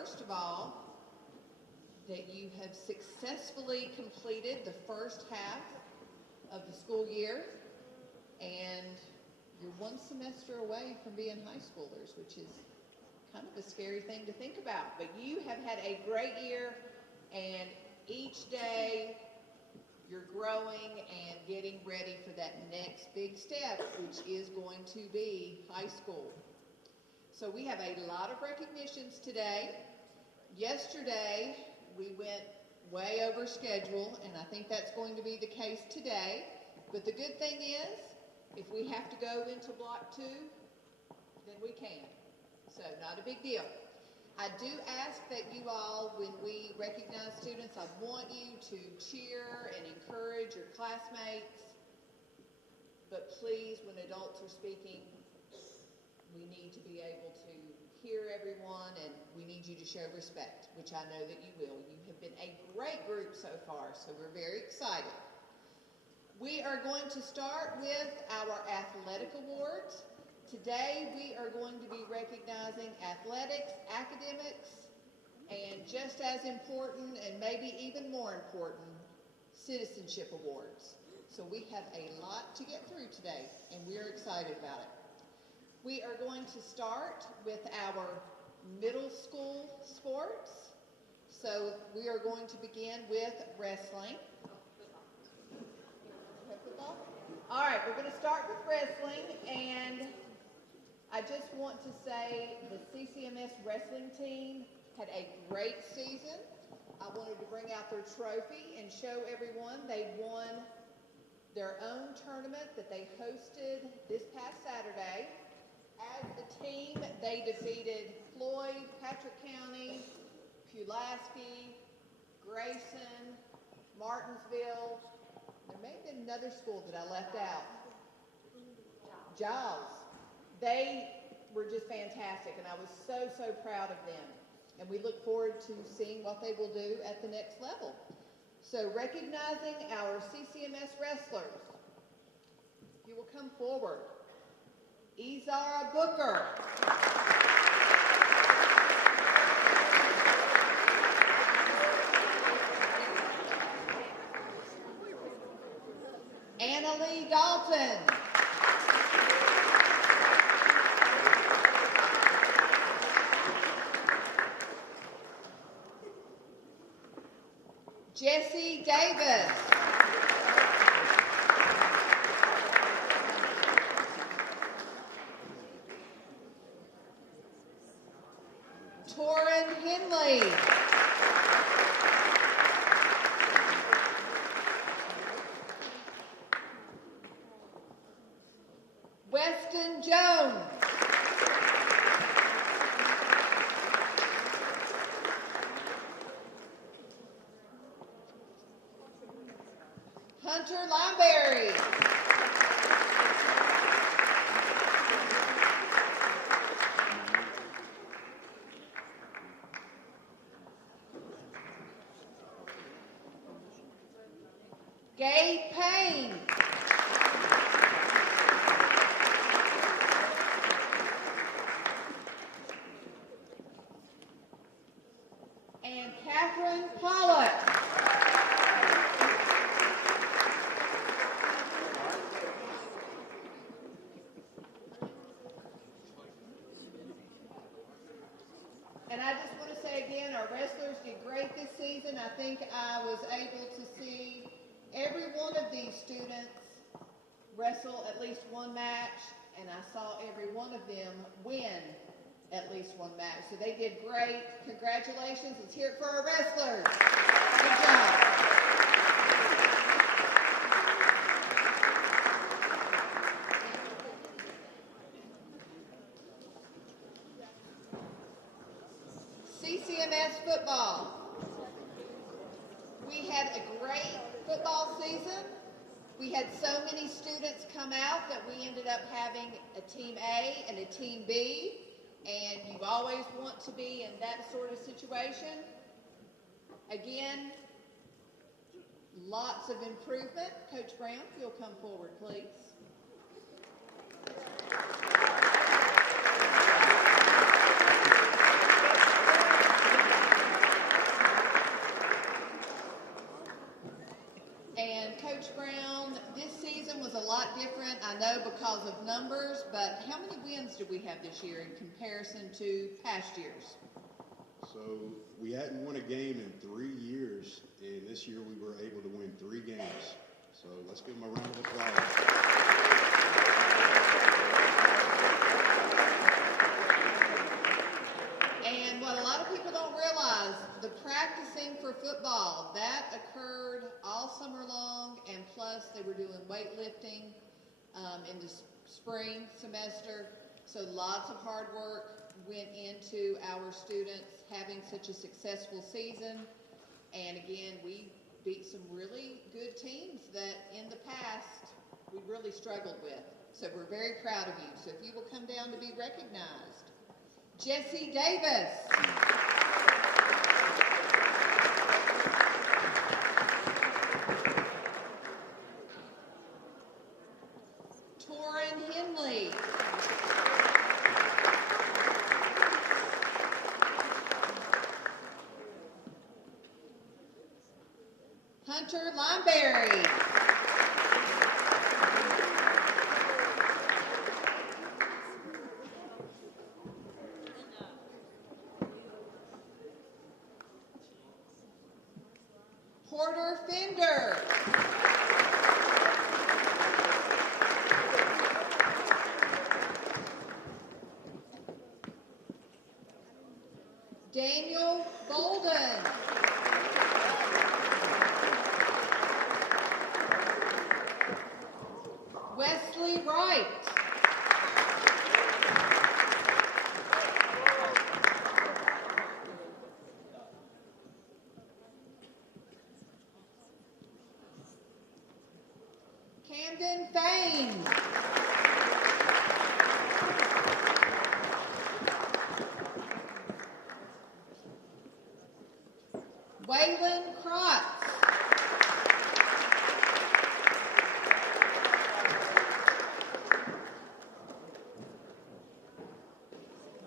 first of all, that you have successfully completed the first half of the school year, and you're one semester away from being high schoolers, which is kind of a scary thing to think about. But you have had a great year, and each day you're growing and getting ready for that next big step, which is going to be high school. So we have a lot of recognitions today. Yesterday, we went way over schedule, and I think that's going to be the case today. But the good thing is, if we have to go into block 2, then we can. So not a big deal. I do ask that you all, when we recognize students, I want you to cheer and encourage your classmates. But please, when adults are speaking, we need to be able to hear everyone, and we need you to show respect, which I know that you will. You have been a great group so far, so we're very excited. We are going to start with our athletic awards. Today we are going to be recognizing athletics, academics, and just as important, and maybe even more important, citizenship awards. So we have a lot to get through today, and we are excited about it. We are going to start with our middle school sports. So we are going to begin with wrestling. Football? All right, we're going to start with wrestling, and I just want to say the CCMS wrestling team had a great season. I wanted to bring out their trophy and show everyone they won their own tournament that they hosted this past Saturday. As a team, they defeated Floyd, Patrick County, Pulaski, Grayson, Martinsville. There may have been another school that I left out. Giles. They were just fantastic, and I was so proud of them. And we look forward to seeing what they will do at the next level. So recognizing our CCMS wrestlers, if you will come forward. Izara Booker. Annalie Dalton. Jessie Davis. Torin Henley. Weston Jones. Hunter Lineberry. Gabe Payne. And Catherine Pollock. And I just want to say again, our wrestlers did great this season. I think I was able to see every one of these students wrestle at least one match, and I saw every one of them win at least one match. So they did great. Congratulations. Let's hear it for our wrestlers. Good job. CCMS football. We had a great football season. We had so many students come out that we ended up having a Team A and a Team B, and you always want to be in that sort of situation. Again, lots of improvement. Coach Brown, if you'll come forward, please. different, I know, because of numbers, but how many wins do we have this year in comparison to past years? So we hadn't won a game in 3 years, and this year we were able to win 3 games. So let's give them a round of applause. And what a lot of people don't realize, the practicing for football, that occurred all summer long, and plus they were doing weightlifting in the spring semester. So lots of hard work went into our students having such a successful season. And again, we beat some really good teams that in the past we really struggled with. So we're very proud of you. So if you will come down to be recognized. Jesse Davis. Torin Henley. Hunter Lineberry. Porter Fender. Daniel Bolden. Wesley Wright. Camden Fain. Waylon Krotz.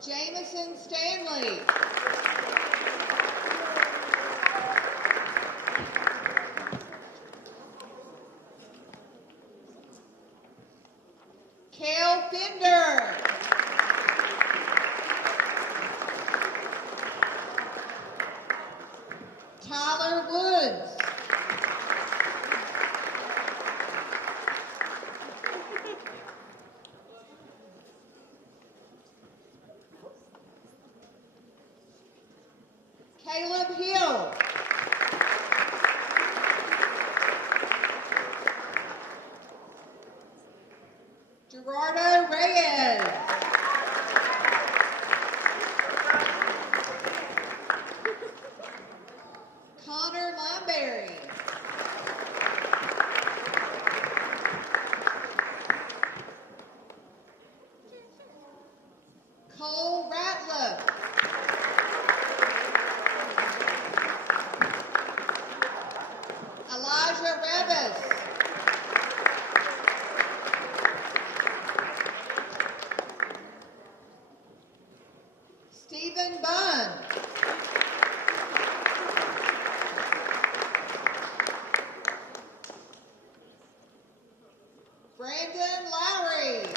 Jameson Stanley. Kale Fender. Tyler Woods. Caleb Hill. Gerardo Reyes. Connor Lineberry. Cole Ratliff. Elijah Revis. Stephen Bunn. Brandon Lowry.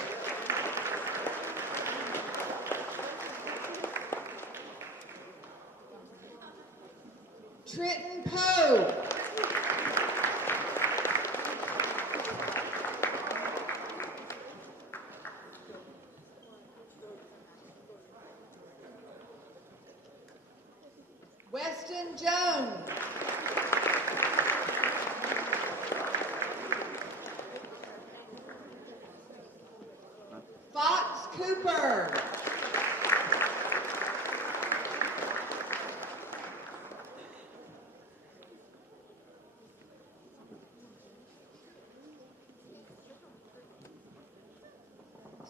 Trenton Poe. Weston Jones. Fox Cooper.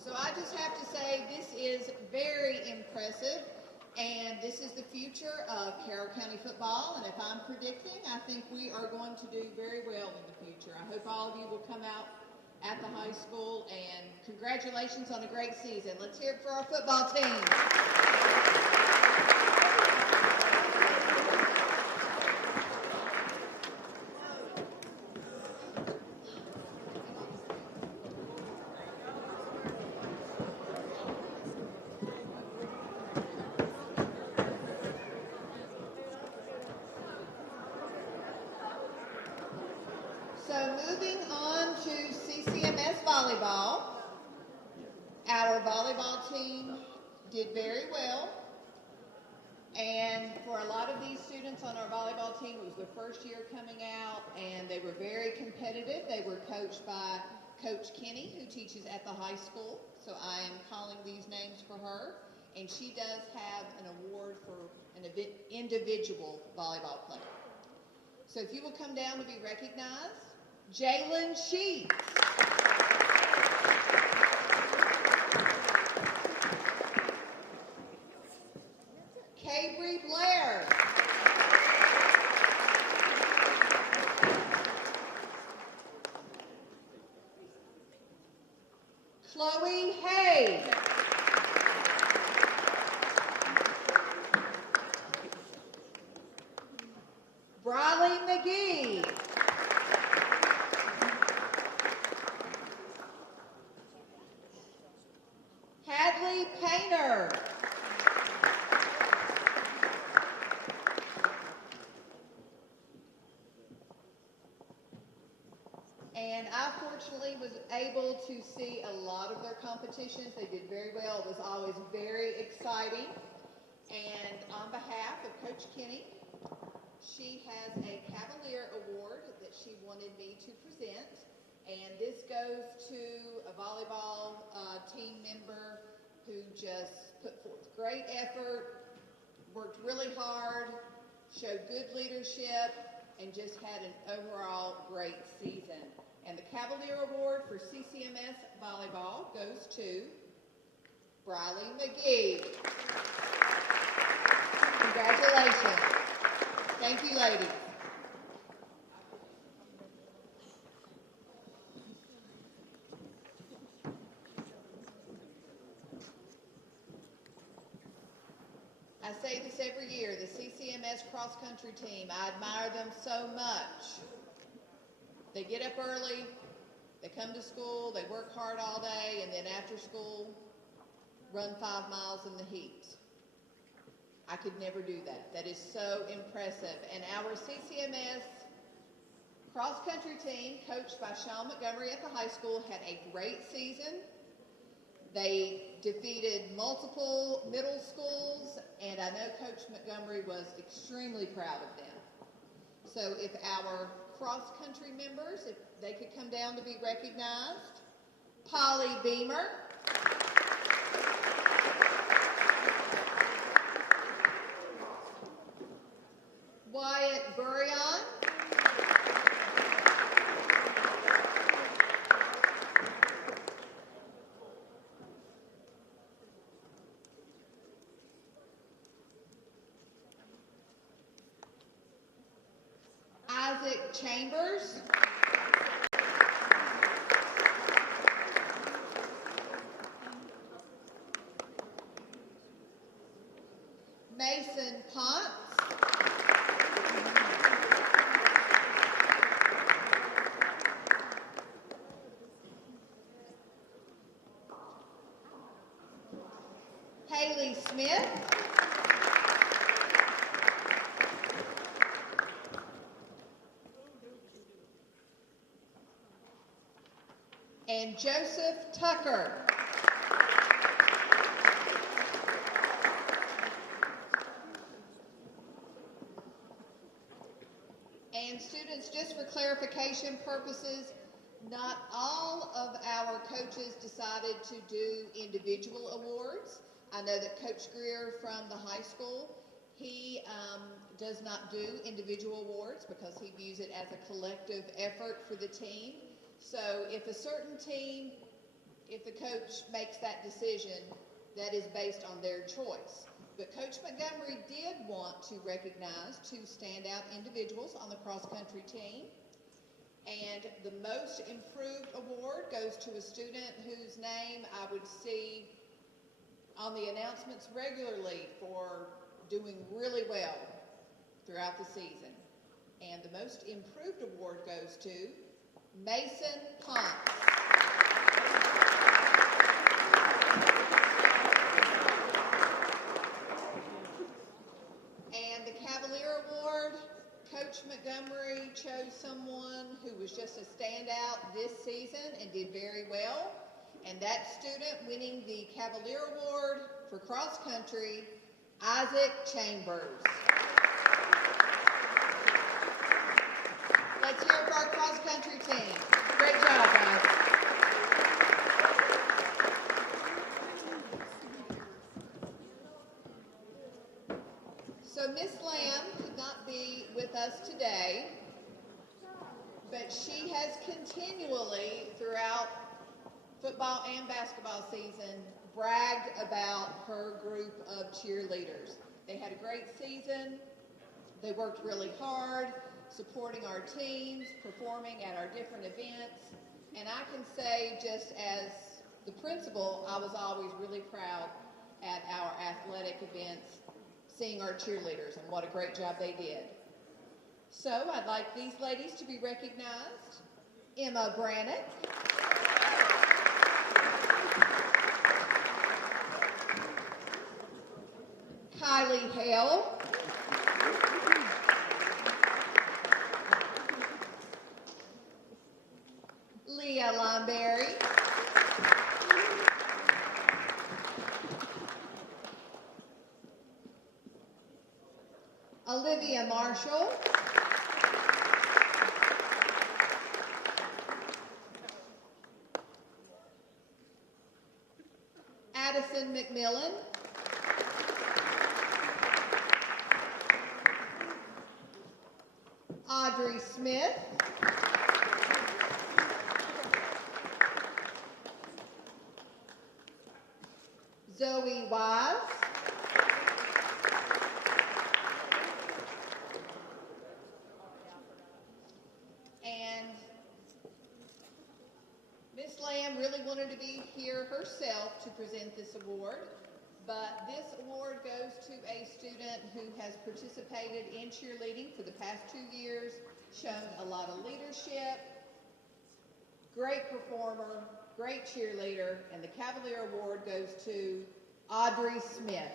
So I just have to say this is very impressive, and this is the future of Carroll County football, and if I'm predicting, I think we are going to do very well in the future. I hope all of you will come out at the high school, and congratulations on a great season. Let's hear it for our football team. volleyball. Our volleyball team did very well. And for a lot of these students on our volleyball team, it was their first year coming out, and they were very competitive. They were coached by Coach Kenny, who teaches at the high school. So I am calling these names for her. And she does have an award for an individual volleyball player. So if you will come down to be recognized, Jalen Sheets. Cabry Blair. Chloe Hay. Briley McGee. Hadley Painter. And I fortunately was able to see a lot of their competitions. They did very well. It was always very exciting. And on behalf of Coach Kenny, she has a Cavalier Award that she wanted me to present. And this goes to a volleyball team member who just put forth great effort, worked really hard, showed good leadership, and just had an overall great season. And the Cavalier Award for CCMS Volleyball goes to Briley McGee. Congratulations. Thank you, ladies. I say this every year, the CCMS cross-country team, I admire them so much. They get up early, they come to school, they work hard all day, and then after school, run 5 miles in the heat. I could never do that. That is so impressive. And our CCMS cross-country team, coached by Sean Montgomery at the high school, had a great season. They defeated multiple middle schools, and I know Coach Montgomery was extremely proud of them. So if our cross-country members, if they could come down to be recognized. Polly Beamer. Wyatt Burion. Isaac Chambers. Mason Ponce. Haley Smith. And Joseph Tucker. And students, just for clarification purposes, not all of our coaches decided to do individual awards. I know that Coach Greer from the high school, he does not do individual awards because he views it as a collective effort for the team. So if a certain team, if the coach makes that decision, that is based on their choice. But Coach Montgomery did want to recognize 2 standout individuals on the cross-country team. And the most improved award goes to a student whose name I would see on the announcements regularly for doing really well throughout the season. And the most improved award goes to Mason Ponce. And the Cavalier Award, Coach Montgomery chose someone who was just a standout this season and did very well. And that student winning the Cavalier Award for cross country, Isaac Chambers. Let's hear it for our cross country team. Great job, guys. So Miss Lamb could not be with us today, but she has continually throughout football and basketball season bragged about her group of cheerleaders. They had a great season. They worked really hard, supporting our teams, performing at our different events. And I can say, just as the principal, I was always really proud at our athletic events, seeing our cheerleaders and what a great job they did. So I'd like these ladies to be recognized. Emma Brannick. Kylie Hale. Leah Lamberry. Olivia Marshall. Addison McMillan. Audrey Smith. Zoe Wise. And Miss Lamb really wanted to be here herself to present this award, but this award goes to a student who has participated in cheerleading for the past 2 years, shown a lot of leadership, great performer, great cheerleader, and the Cavalier Award goes to Audrey Smith.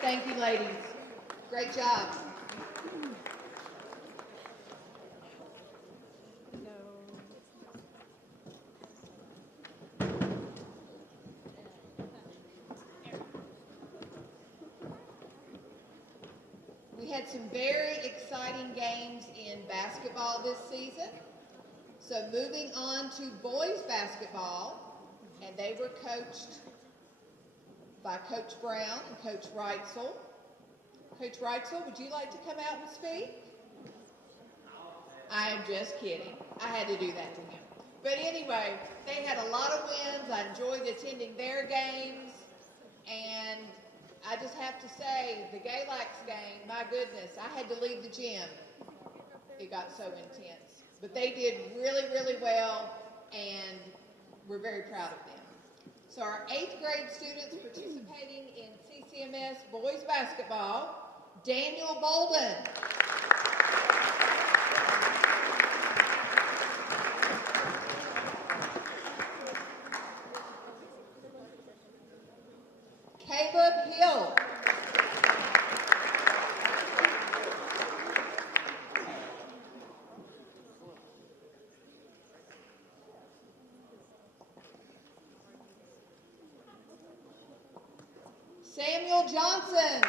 Thank you, ladies. Great job. We had some very exciting games in basketball this season. So moving on to boys basketball, and they were coached by Coach Brown and Coach Reitzel. Coach Reitzel, would you like to come out and speak? I am just kidding. I had to do that to him. But anyway, they had a lot of wins. I enjoyed attending their games, and I just have to say, the Galax game, my goodness, I had to leave the gym. It got so intense. But they did really, really well, and we're very proud of them. So our 8th grade students participating in CCMS boys basketball, Daniel Bolden. Caleb Hill. Samuel Johnson.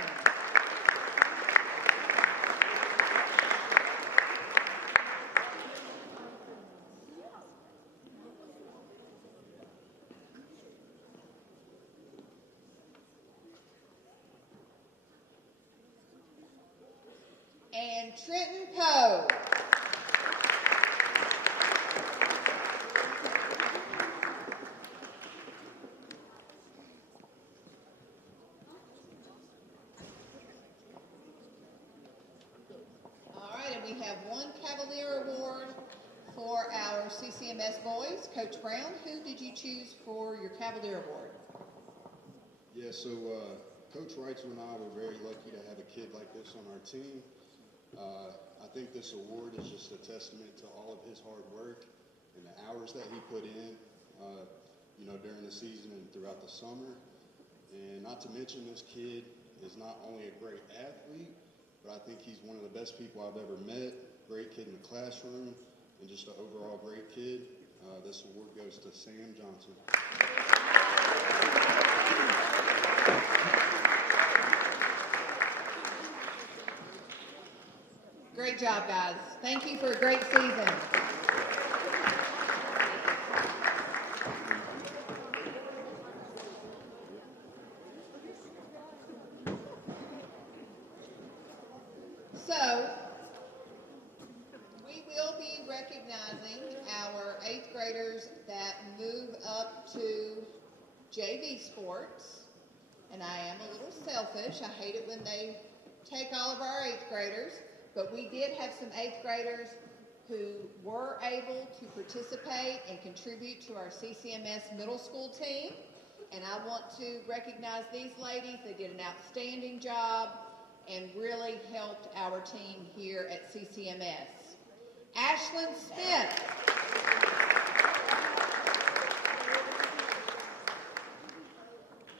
And Trenton Poe. We have one Cavalier Award for our CCMS boys. Coach Brown, who did you choose for your Cavalier Award? Yeah, so Coach Reitzel and I were very lucky to have a kid like this on our team. I think this award is just a testament to all of his hard work and the hours that he put in, during the season and throughout the summer. And not to mention, this kid is not only a great athlete, but I think he's one of the best people I've ever met. Great kid in the classroom, and just an overall great kid. This award goes to Sam Johnson. Great job, guys. Thank you for a great season. So, we will be recognizing our 8th graders that move up to JV sports. And I am a little selfish. I hate it when they take all of our 8th graders. But we did have some 8th graders who were able to participate and contribute to our CCMS middle school team. And I want to recognize these ladies. They did an outstanding job and really helped our team here at CCMS. Ashlyn Smith.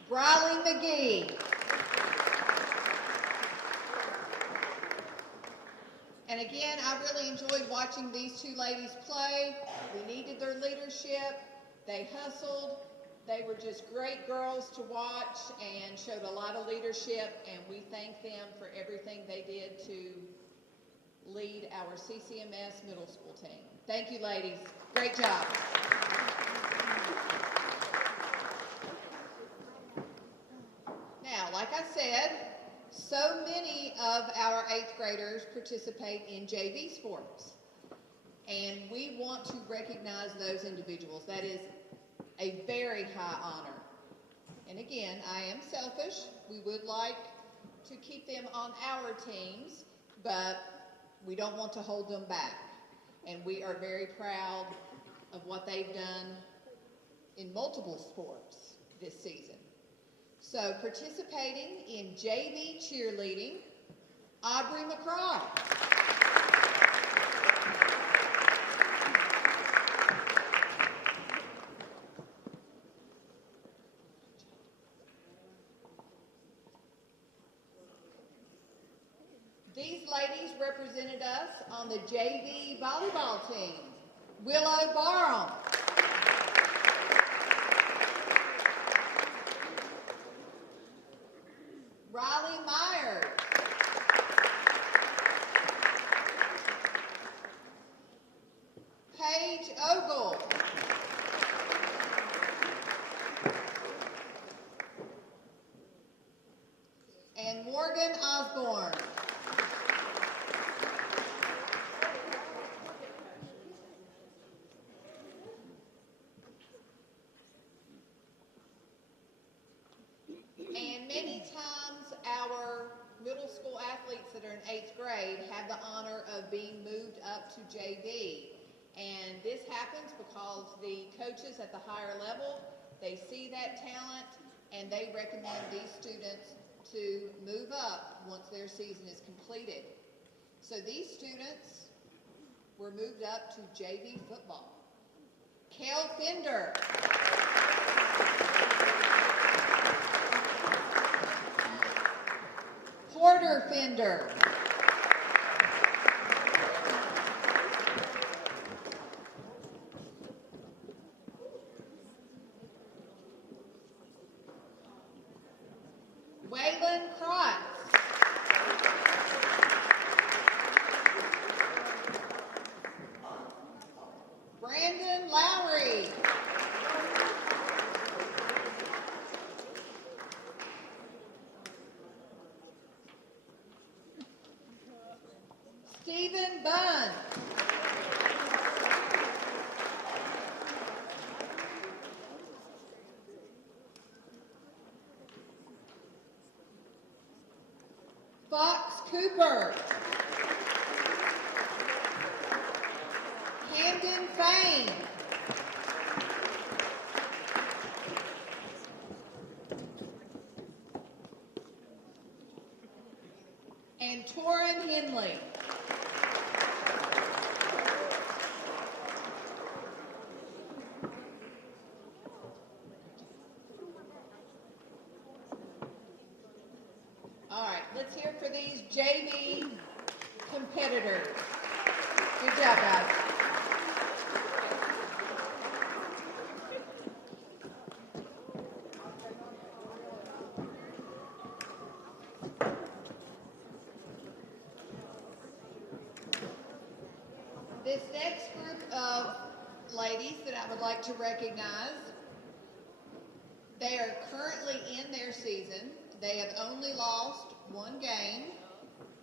Briley McGee. And again, I really enjoyed watching these two ladies play. We needed their leadership. They hustled. They were just great girls to watch and showed a lot of leadership, and we thank them for everything they did to lead our CCMS middle school team. Thank you, ladies. Great job. Now, like I said, so many of our 8th graders participate in JV sports, and we want to recognize those individuals. That is a very high honor. And again, I am selfish. We would like to keep them on our teams, but we don't want to hold them back. And we are very proud of what they've done in multiple sports this season. So participating in JV cheerleading, Aubrey McCraw. These ladies represented us on the JV volleyball team. Willow Barham. Riley Myers. Paige Ogle. And Morgan Osborne. And many times our middle school athletes that are in 8th grade have the honor of being moved up to JV. And this happens because the coaches at the higher level, they see that talent and they recommend these students to move up once their season is completed. So these students were moved up to JV football. Kel Fender. Porter Fender. Waylon Krotz. Brandon Lowry. Stephen Bunn. Fox Cooper. Camden Fain. And Torin Henley. All right, let's hear for these JV competitors. Good job, guys. This next group of ladies that I would like to recognize, they are currently in their season. They have only lost one game,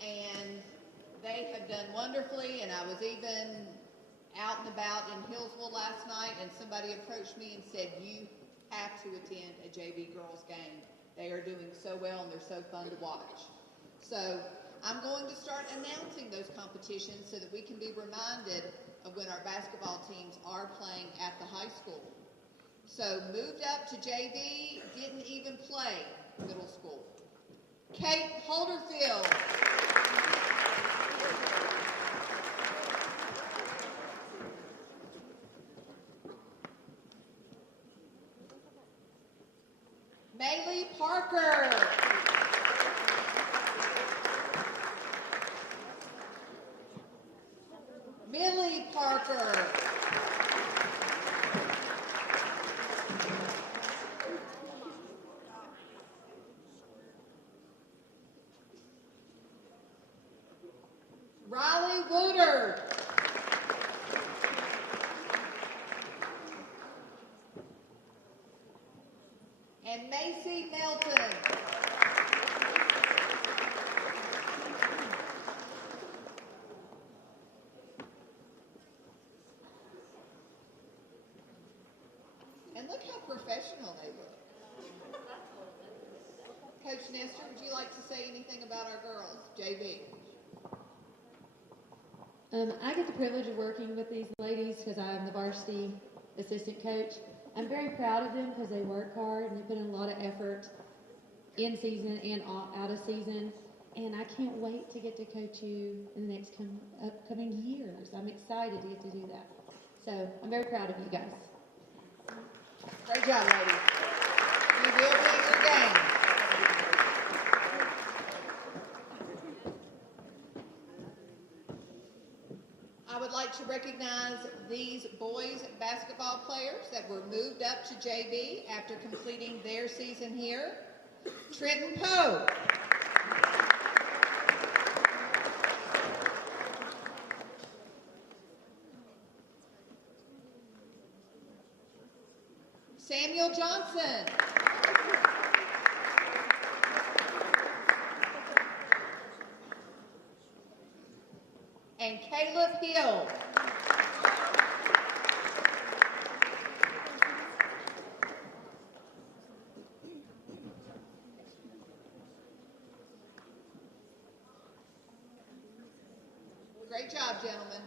and they have done wonderfully. And I was even out and about in Hillsville last night, and somebody approached me and said, "You have to attend a JV girls game. They are doing so well, and they're so fun to watch." So I'm going to start announcing those competitions so that we can be reminded of when our basketball teams are playing at the high school. So moved up to JV, didn't even play middle school. Kate Holderfield. Maylee Parker. Millie Parker. Riley Woodard. And Macy Melton. And look how professional they look. Coach Nestor, would you like to say anything about our girls, JV? I get the privilege of working with these ladies because I'm the varsity assistant coach. I'm very proud of them because they work hard and they put in a lot of effort in season and out of season. And I can't wait to get to coach you in the next upcoming years. I'm excited to get to do that. So I'm very proud of you guys. Great job, ladies. You will be in your game. I would like to recognize these boys basketball players that were moved up to JV after completing their season here. Trenton Poe. Samuel Johnson. And Caleb Hill. Great job, gentlemen.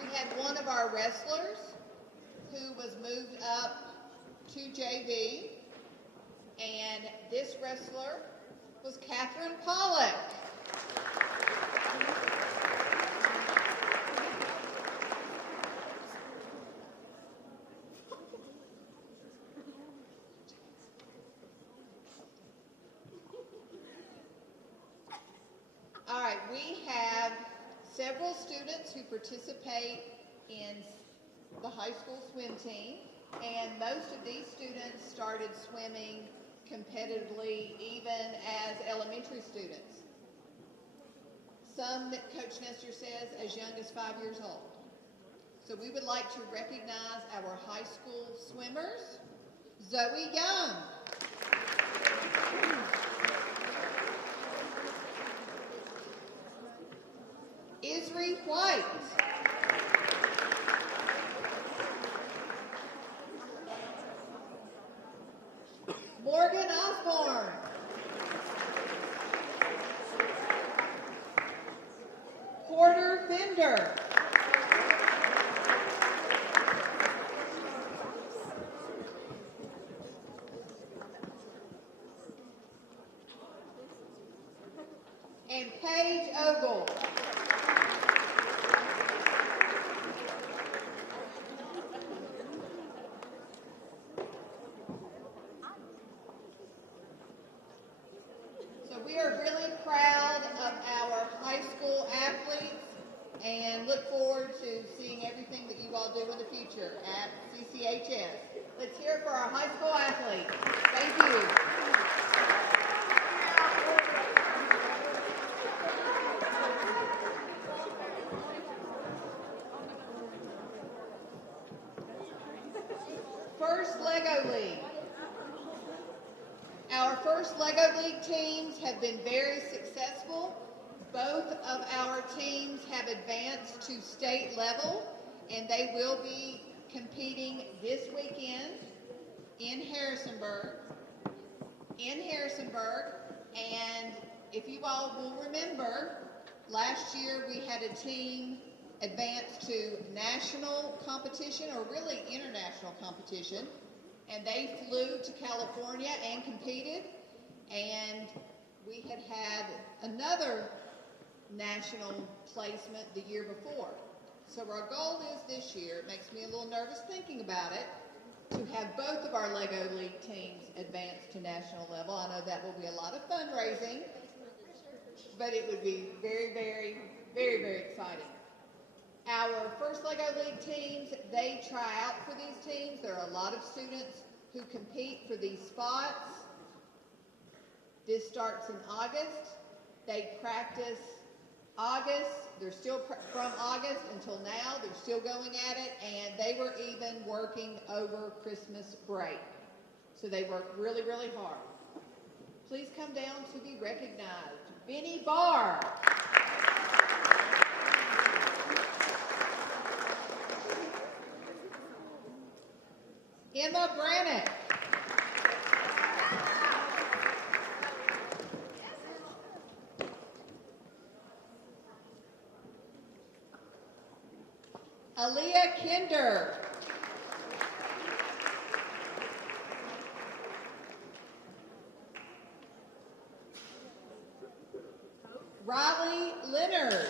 We had one of our wrestlers who was moved up to JV, and this wrestler was Catherine Pollock. All right, we have several students who participate in the high school swim team, and most of these students started swimming competitively even as elementary students. Some, Coach Nestor says, as young as 5 years old. So we would like to recognize our high school swimmers. Zoe Young. Isri White. Morgan Osborne. Porter Bender. And Paige Ogle. So we are really proud of our high school athletes and look forward to seeing everything that you all do in the future at CCHS. Let's hear it for our high school athletes. Thank you. Lego League. Our first Lego League teams have been very successful. Both of our teams have advanced to state level, and they will be competing this weekend in Harrisonburg. And if you all will remember, last year we had a team advance to national competition, or really international competition, and they flew to California and competed, and we had another national placement the year before. So our goal is this year, it makes me a little nervous thinking about it, to have both of our Lego League teams advance to national level. I know that will be a lot of fundraising, but it would be very, very, very, very exciting. Our first Lego League teams, they try out for these teams. There are a lot of students who compete for these spots. This starts in August. They practice August. They're still from August until now. They're still going at it, and they were even working over Christmas break. So they work really, really hard. Please come down to be recognized. Benny Barr. Emma Brannick. Aaliyah Kinder. Riley Leonard.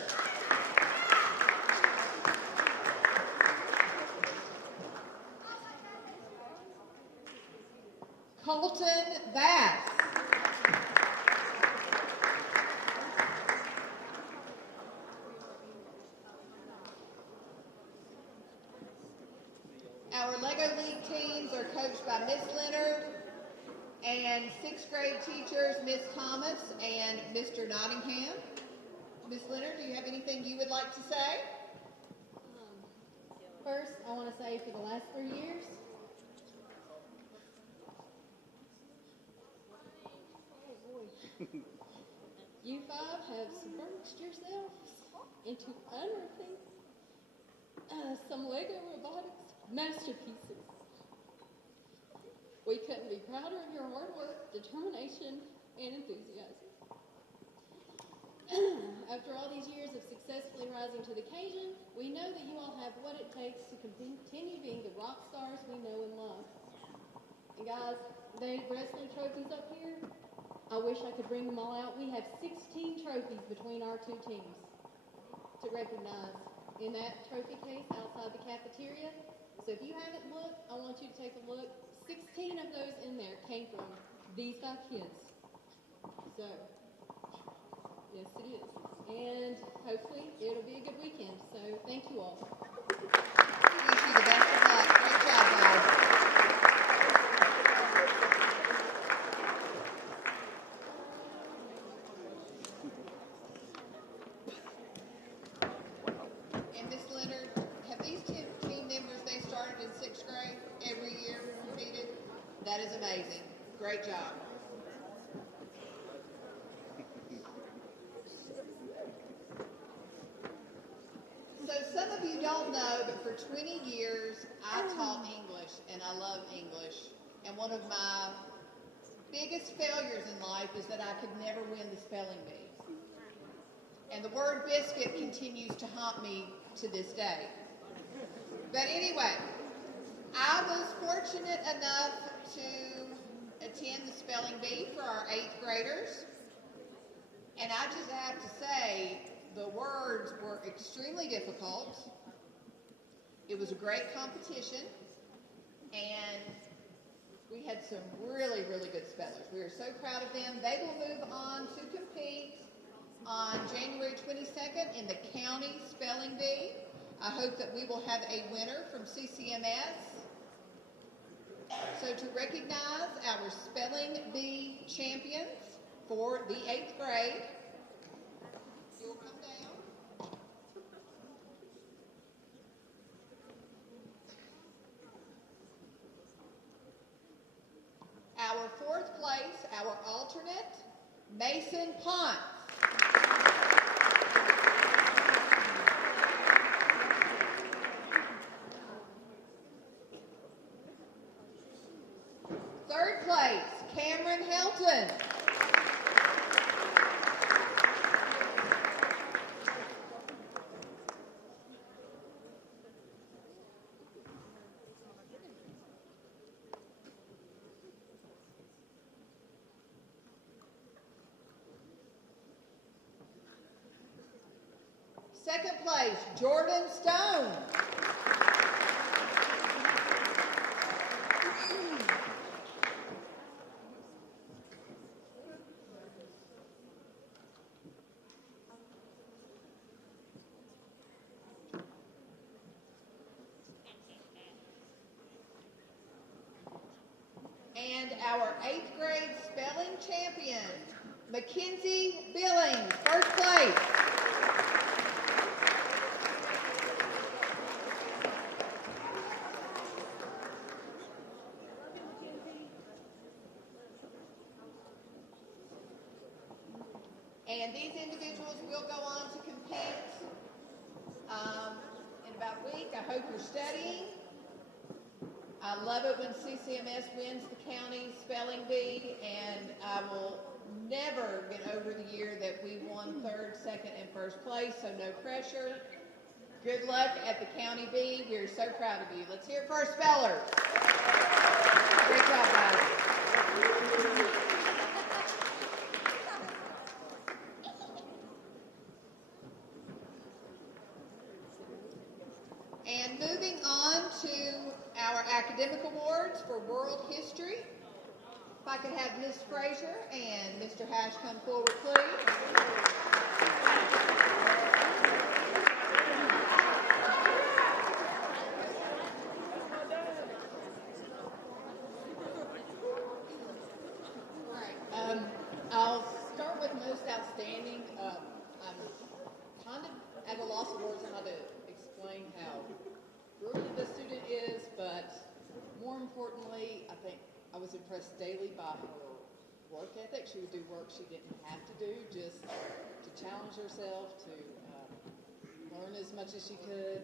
Colton Bass. Our Lego League teams are coached by Miss Leonard and sixth grade teachers, Miss Thomas and Mr. Nottingham. Miss Leonard, do you have anything you would like to say? First, I want to say for the last 3 years, you five have submerged yourselves into unearthing some Lego robotics masterpieces. We couldn't be prouder of your hard work, determination, and enthusiasm. After all these years of successfully rising to the occasion, we know that you all have what it takes to continue being the rock stars we know and love. And guys, the wrestling trophies up here, I wish I could bring them all out. We have 16 trophies between our two teams to recognize in that trophy case outside the cafeteria. So if you haven't looked, I want you to take a look. 16 of those in there came from these 5 kids. So, yes it is. And hopefully it'll be a good weekend. So thank you all. Wish you the best of luck. Great job, guys. And Miss Leonard, have these team members, they started in 6th grade every year competed? That is amazing. Great job. So some of you don't know, but for 20 years I taught English, and I love English. And one of my biggest failures in life is that I could never win the spelling bee. And the word biscuit continues to haunt me to this day. But anyway, I was fortunate enough to attend the spelling bee for our 8th graders. And I just have to say, the words were extremely difficult. It was a great competition, and we had some really, really good spellers. We are so proud of them. They will move on to compete on January 22nd in the county spelling bee. I hope that we will have a winner from CCMS. So to recognize our spelling bee champions for the 8th grade, you'll come down. fourth place, our alternate, Mason Ponce. Third place, Cameron Helton. Second place, Jordan Stone. And our 8th grade spelling champion, Mackenzie Billings, first place. And these individuals will go on to compete in about a week. I hope you're studying. I love it when CCMS wins the county spelling bee, and I will never get over the year that we won 3rd, 2nd, and 1st place, so no pressure. Good luck at the county bee. We're so proud of you. Let's hear it for our spellers. Great job, guys. And moving on to our academic awards for world history. If I could have Ms. Frazier and Mr. Hash come forward, please. All right. I'll start with most outstanding. I'm kind of at a loss of words on how to explain how brilliant this student is, but more importantly, I think I was impressed daily by her work ethic. She would do work she didn't have to do, just to challenge herself, to learn as much as she could.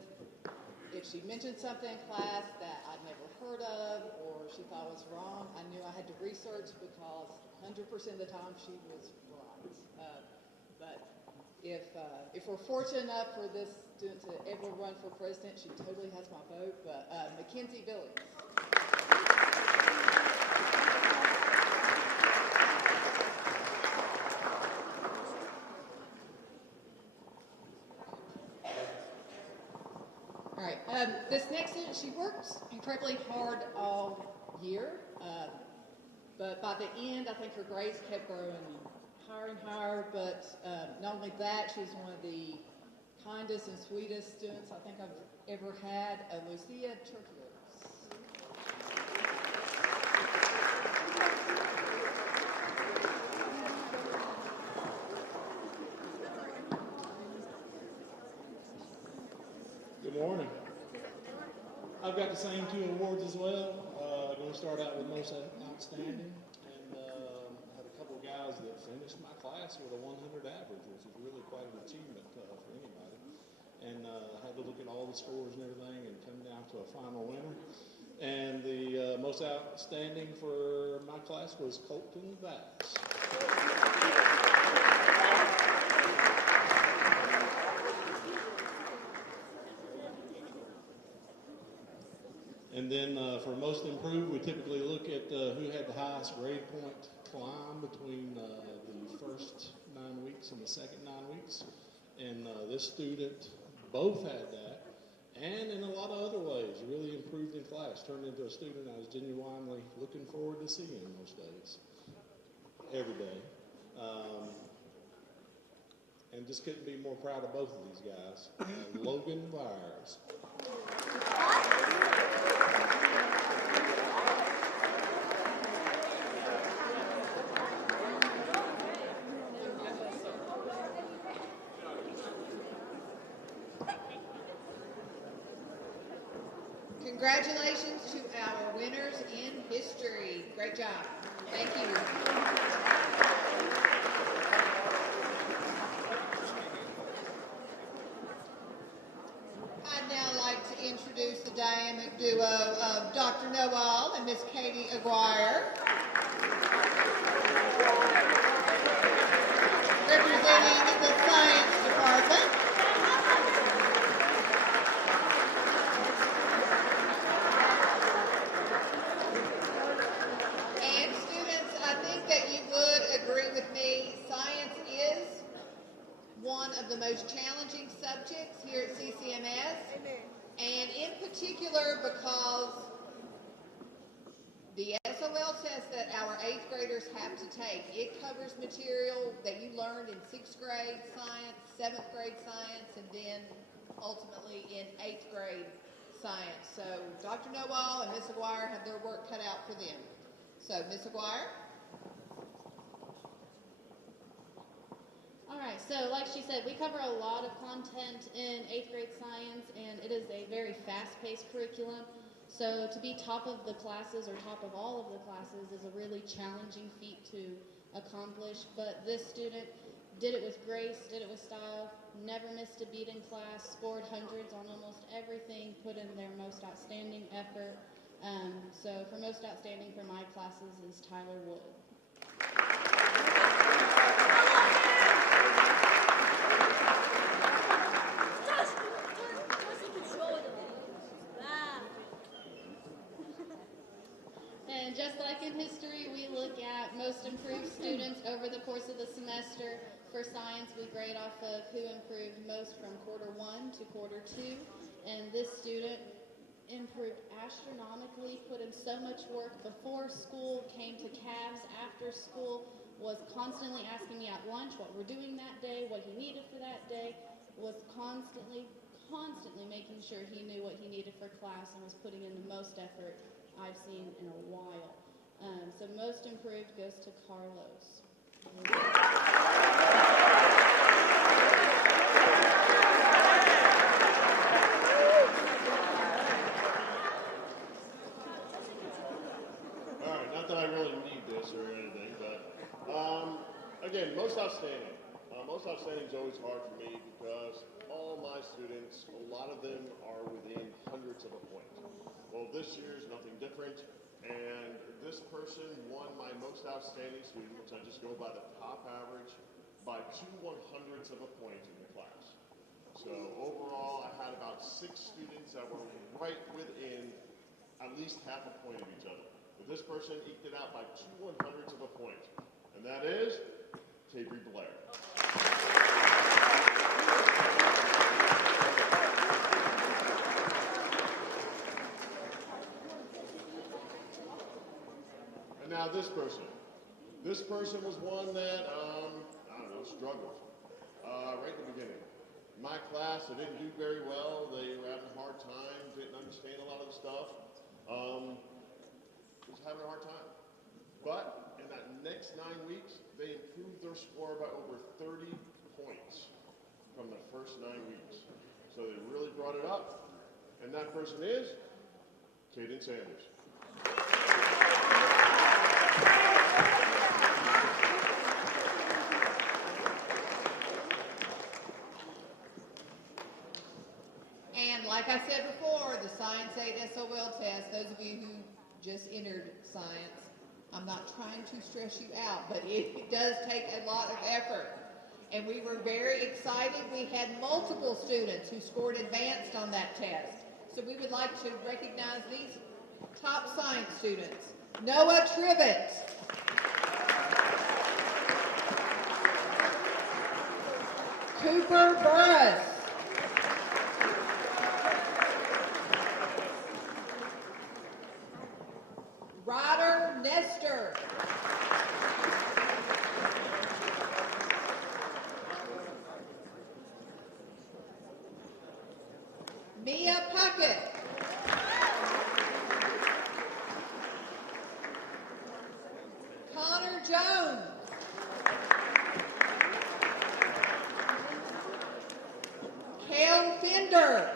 If she mentioned something in class that I'd never heard of or she thought was wrong, I knew I had to research because 100% of the time she was right. But if we're fortunate enough for this student to ever run for president, she totally has my vote. But Mackenzie Billings. All right. This next student, she works incredibly hard all year, but by the end, I think her grades kept growing higher and higher. But not only that, she's one of the kindest and sweetest students I think I've ever had, Lucia Turkios. Good morning. I've got the same 2 awards as well. I'm going to start out with most outstanding, and I had a couple of guys that finished my class with a 100 average, which is really quite an achievement for anybody. And I had to look at all the scores and everything and come down to a final winner. And the most outstanding for my class was Colton Bass. And then for most improved, we typically look at who had the highest grade point climb between the first 9 weeks and the second 9 weeks. And this student both had that, and in a lot of other ways, really improved in class, turned into a student I was genuinely looking forward to seeing most days, every day. And just couldn't be more proud of both of these guys. Logan Byers. Congratulations to our winners in history. Great job. Thank you. I'd now like to introduce the dynamic duo of Dr. Noel and Miss Katie Aguirre, representing the Science Department. And students, I think that you would agree with me, science is one of the most challenging subjects here at CCMS. And in particular because the SOL test that our 8th graders have to take, it covers material that you learned in 6th grade science, 7th grade science, and then ultimately in 8th grade science. So Dr. Noel and Miss Aguirre have their work cut out for them. So Miss Aguirre. All right, so like she said, we cover a lot of content in 8th grade science, and it is a very fast-paced curriculum. So to be top of the classes or top of all of the classes is a really challenging feat to accomplish. But this student did it with grace, did it with style, never missed a beat in class, scored hundreds on almost everything, put in their most outstanding effort. So for most outstanding for my classes is Tyler Wood. And just like in history, we look at most improved students over the course of the semester. For science, we grade off of who improved most from quarter 1 to quarter 2. And this student improved astronomically, put in so much work before school, came to CAVS after school, was constantly asking me at lunch what we're doing that day, what he needed for that day, was constantly making sure he knew what he needed for class and was putting in the most effort I've seen in a while. So most improved goes to Carlos. All right, not that I really need this or anything, but again, most outstanding. Most outstanding is always hard for me because all my students, a lot of them are within hundreds of a point. Well, this year is nothing different, and this person won my most outstanding student, which I just go by the top average, by 2/100ths of a point in the class. So overall, I had about 6 students that were right within at least half a point of each other. But this person eked it out by 2/100ths of a point, and that is Tabry Blair. And now this person. This person was one that, I don't know, struggled right in the beginning. In my class, they didn't do very well. They were having a hard time, didn't understand a lot of the stuff. Was having a hard time. But in that next 9 weeks, they improved their score by over 30 points from the first 9 weeks. So they really brought it up. And that person is Caden Sanders. And like I said before, the Science 8 SOL test, those of you who just entered science, I'm not trying to stress you out, but it does take a lot of effort. And we were very excited. We had multiple students who scored advanced on that test. So we would like to recognize these top science students. Noah Trivett. Cooper Burris. Ryder Nestor. Mia Puckett. Connor Jones. Cale Fender.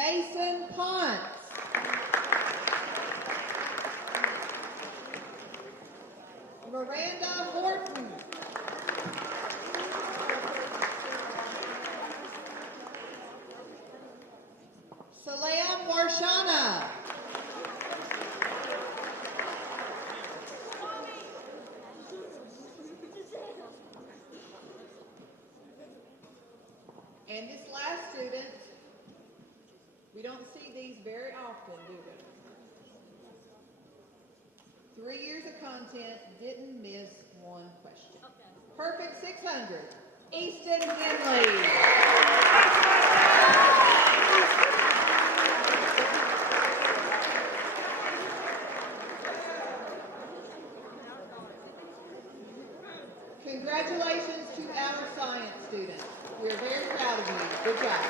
Mason Ponce. Miranda Horton. Salam Warshana. And this last student, we don't see these very often, do we? 3 years of content, didn't miss one question. Perfect 600, Easton Henley. Congratulations to our science students. We are very proud of you. Good job.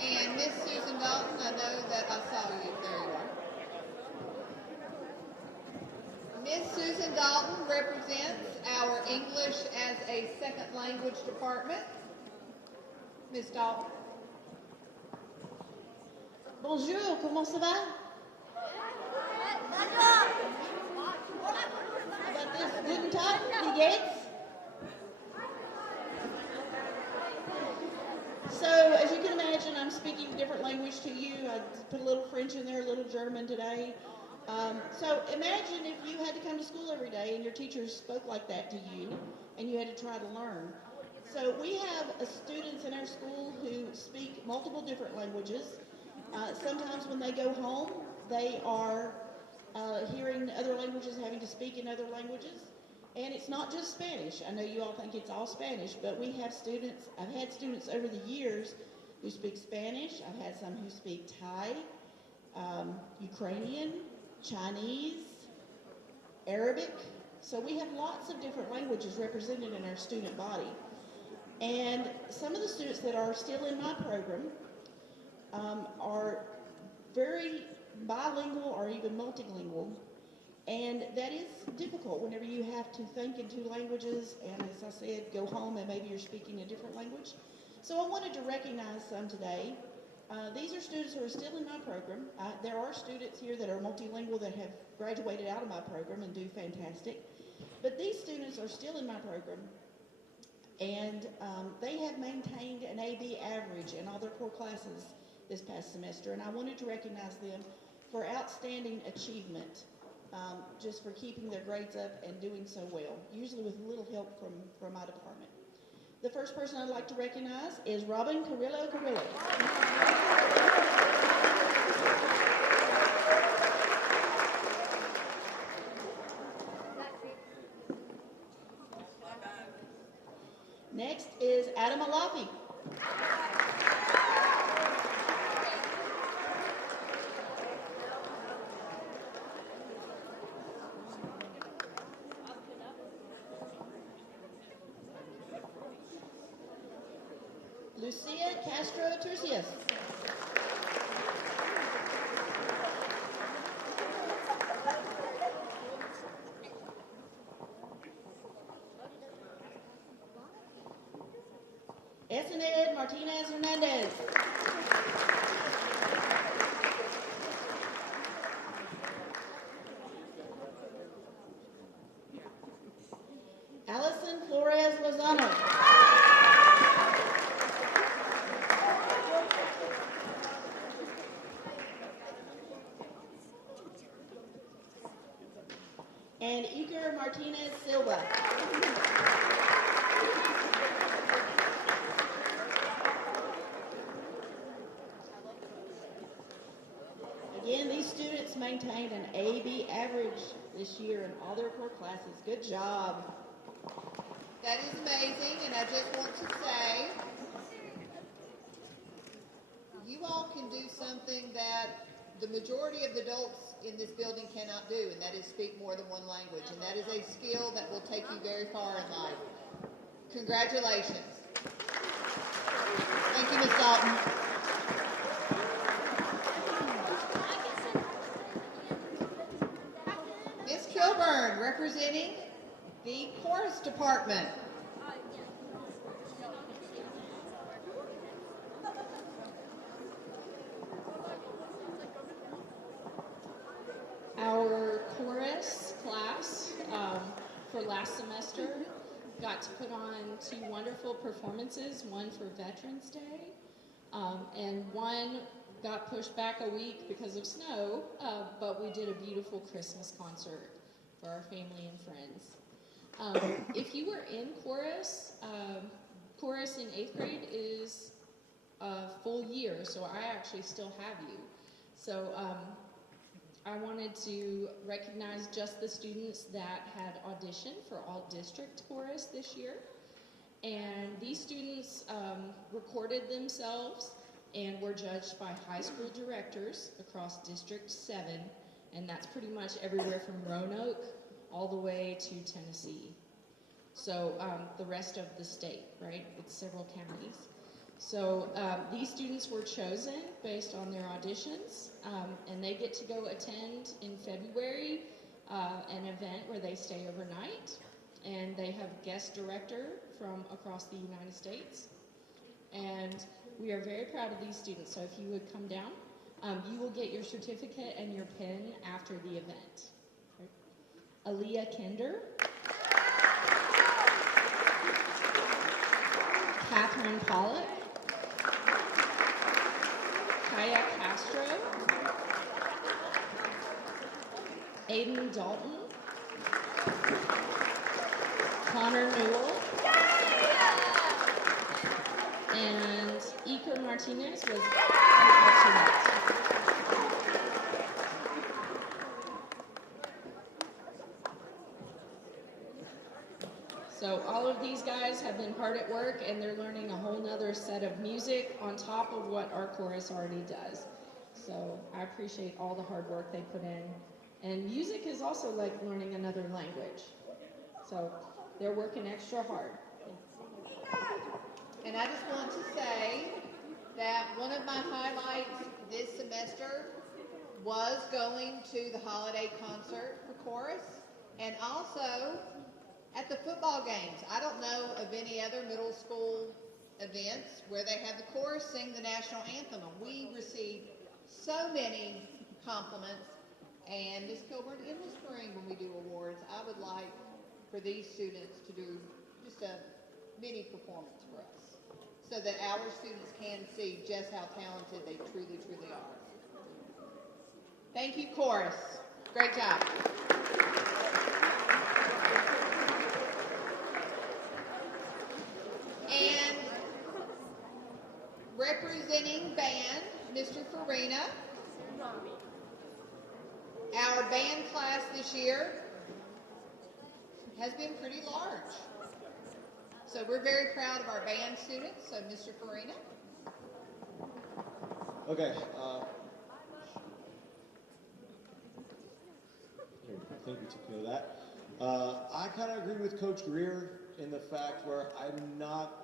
And Miss Susan Dalton, I know that I saw you. There you are. Miss Susan Dalton represents our English as a second language department. Miss Dalton. Bonjour, comment ça va? About this Guten Tag, wie geht's? So, as you can imagine, I'm speaking a different language to you. I put a little French in there, a little German today. So imagine if you had to come to school every day and your teachers spoke like that to you and you had to try to learn. So we have students in our school who speak multiple different languages. Sometimes when they go home, they are hearing other languages, having to speak in other languages. And it's not just Spanish. I know you all think it's all Spanish, but we have students, I've had students over the years who speak Spanish. I've had some who speak Thai, Ukrainian, Chinese, Arabic. So we have lots of different languages represented in our student body. And some of the students that are still in my program are very bilingual or even multilingual. And that is difficult whenever you have to think in two languages and, as I said, go home and maybe you're speaking a different language. So I wanted to recognize some today. These are students who are still in my program. There are students here that are multilingual that have graduated out of my program and do fantastic. But these students are still in my program, and they have maintained an AB average in all their core classes this past semester, and I wanted to recognize them for outstanding achievement, just for keeping their grades up and doing so well, usually with little help from my department. The first person I'd like to recognize is Robin Carrillo Carrillo. Next is Adam Alafi. Lucia Castro Turcios. Esened Martinez Hernandez. Allison Flores Lozano. And Iker Martinez Silva. Again, these students maintained an AB average this year in all their core classes. Good job. That is amazing, and I just want to say, you all can do something that the majority of the adults in this building cannot do, and that is speak more than one language, and that is a skill that will take you very far in life. Congratulations. Thank you, Ms. Dalton. Miss Kilburn, representing the chorus department. Our chorus class for last semester got to put on 2 wonderful performances, one for Veterans Day, and one got pushed back a week because of snow, but we did a beautiful Christmas concert for our family and friends. If you were in chorus, chorus in 8th grade is a full year, so I actually still have you. So I wanted to recognize just the students that had auditioned for all district chorus this year. And these students recorded themselves and were judged by high school directors across District 7, and that's pretty much everywhere from Roanoke all the way to Tennessee. So the rest of the state, right? It's several counties. So these students were chosen based on their auditions, and they get to go attend in February an event where they stay overnight, and they have guest director from across the United States. And we are very proud of these students, so if you would come down, you will get your certificate and your pin after the event. Aaliyah Kinder, Catherine Pollock, Kaya Castro, Aiden Dalton, Connor Newell, and Iker Martinez was the alternate. So all of these guys have been hard at work, and they're learning a whole nother set of music on top of what our chorus already does. So I appreciate all the hard work they put in. And music is also like learning another language. So they're working extra hard. And I just want to say that one of my highlights this semester was going to the holiday concert for chorus, and also at the football games. I don't know of any other middle school events where they have the chorus sing the national anthem, and we received so many compliments. And Ms. Kilburn, in the spring when we do awards, I would like for these students to do just a mini performance for us, so that our students can see just how talented they truly, truly are. Thank you, chorus. Great job. And representing band, Mr. Farina. Our band class this year has been pretty large. So we're very proud of our band students. So Mr. Farina. Okay. Here, I think we took care of that. I kind of agree with Coach Greer in the fact where I'm not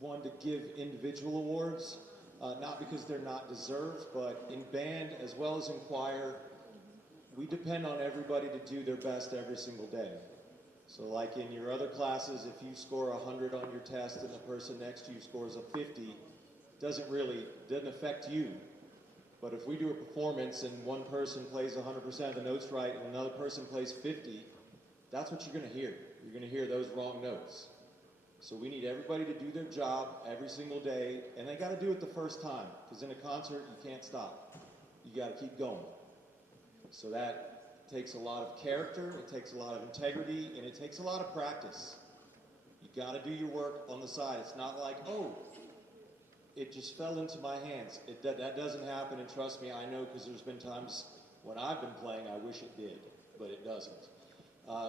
one to give individual awards, not because they're not deserved, but in band as well as in choir, we depend on everybody to do their best every single day. So like in your other classes, if you score 100 on your test and the person next to you scores a 50, doesn't affect you. But if we do a performance and one person plays 100% of the notes right and another person plays 50, that's what you're going to hear. You're going to hear those wrong notes. So we need everybody to do their job every single day, and they got to do it the first time, because in a concert, you can't stop. You got to keep going. So that takes a lot of character, it takes a lot of integrity, and it takes a lot of practice. You got to do your work on the side. It's not like, oh, it just fell into my hands. That doesn't happen, and trust me, I know, because there's been times when I've been playing, I wish it did, but it doesn't.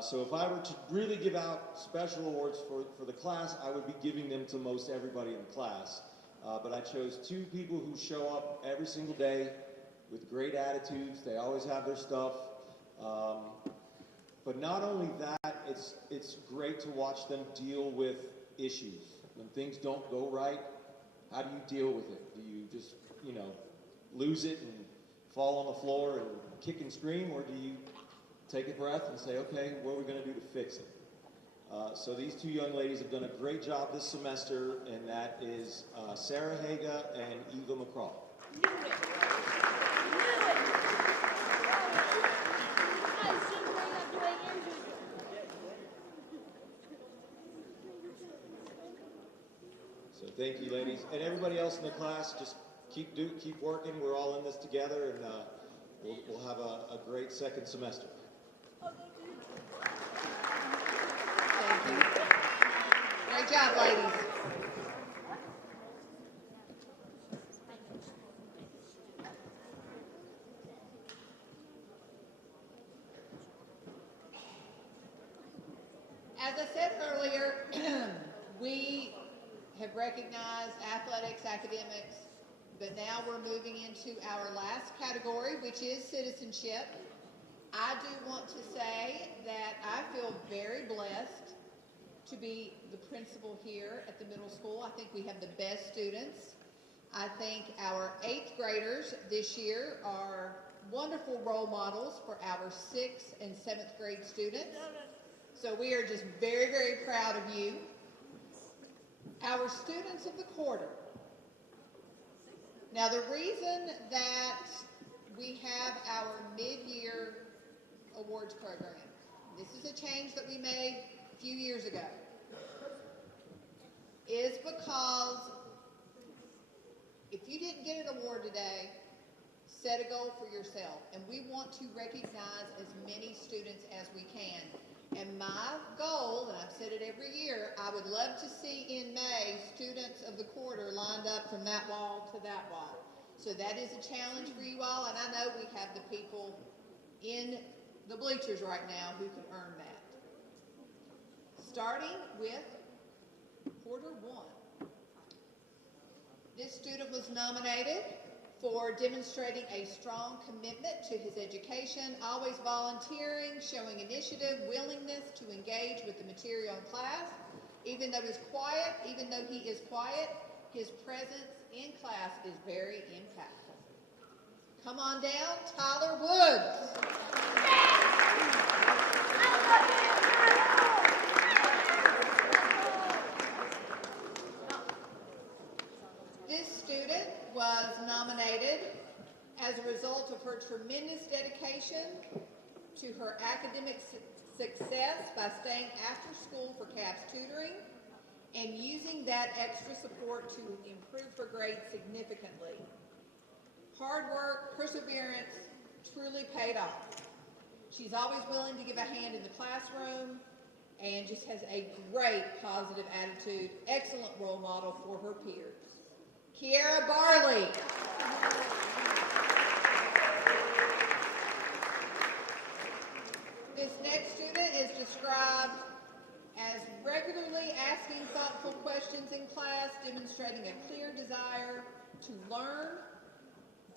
So if I were to really give out special awards for the class, I would be giving them to most everybody in the class. But I chose 2 people who show up every single day with great attitudes. They always have their stuff. But not only that, it's great to watch them deal with issues. When things don't go right, how do you deal with it? Do you just, lose it and fall on the floor and kick and scream, or do you take a breath and say, okay, what are we going to do to fix it? So these two young ladies have done a great job this semester, and that is Sarah Haga and Eva McCraw. So thank you, ladies, and everybody else in the class. Just keep working. We're all in this together, and we'll have a great second semester. Thank you. Great job, ladies. As I said earlier, we have recognized athletics, academics, but now we're moving into our last category, which is citizenship. I do want to say that I feel very blessed to be the principal here at the middle school. I think we have the best students. I think our 8th graders this year are wonderful role models for our 6th and 7th grade students. So we are just very, very proud of you. Our students of the quarter. Now, the reason that we have our mid-year awards program, this is a change that we made a few years ago, is because if you didn't get an award today, set a goal for yourself. And we want to recognize as many students as we can. And my goal, and I've said it every year, I would love to see in May students of the quarter lined up from that wall to that wall. So that is a challenge for you all, and I know we have the people in the bleachers right now who can earn that. Starting with quarter 1. This student was nominated for demonstrating a strong commitment to his education, always volunteering, showing initiative, willingness to engage with the material in class. Even though he is quiet, his presence in class is very impactful. Come on down, Tyler Woods. This student was nominated as a result of her tremendous dedication to her academic success by staying after school for CAPS tutoring and using that extra support to improve her grades significantly. Hard work, perseverance truly paid off. She's always willing to give a hand in the classroom and just has a great positive attitude, excellent role model for her peers. Kiara Barley. This next student is described as regularly asking thoughtful questions in class, demonstrating a clear desire to learn,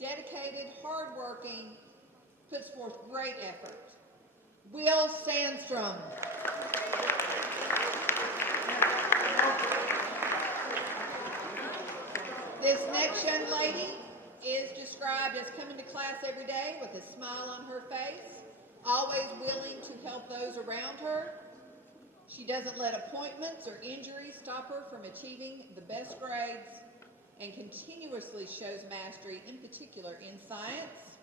dedicated, hardworking, puts forth great effort. Will Sandstrom. This next young lady is described as coming to class every day with a smile on her face, always willing to help those around her. She doesn't let appointments or injuries stop her from achieving the best grades and continuously shows mastery, in particular in science.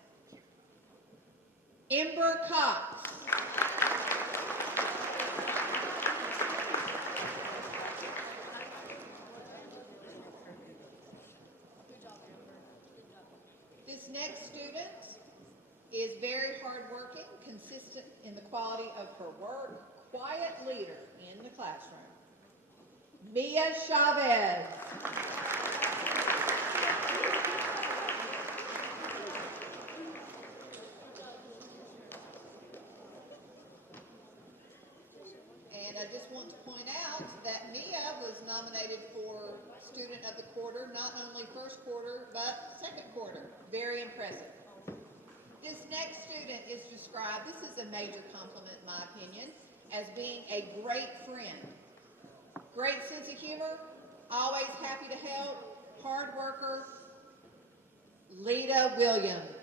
Ember Cox. This next student is very hardworking, consistent in the quality of her work, quiet leader in the classroom. Mia Chavez. And I just want to point out that Mia was nominated for Student of the Quarter, not only first quarter, but second quarter. Very impressive. This next student is described, this is a major compliment in my opinion, as being a great friend. Great sense of humor, always happy to help, hard worker, Lita Williams.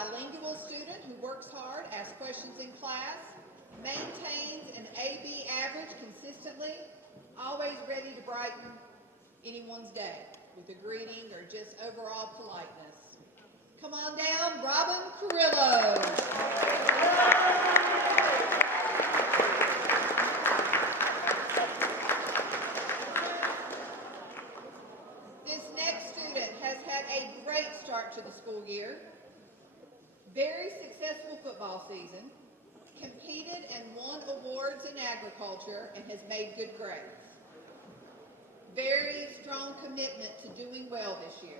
bilingual student who works hard, asks questions in class, maintains an AB average consistently, always ready to brighten anyone's day with a greeting or just overall politeness. Come on down, Robin Carrillo. This next student has had a great start to the school year. Very successful football season, competed and won awards in agriculture, and has made good grades. Very strong commitment to doing well this year.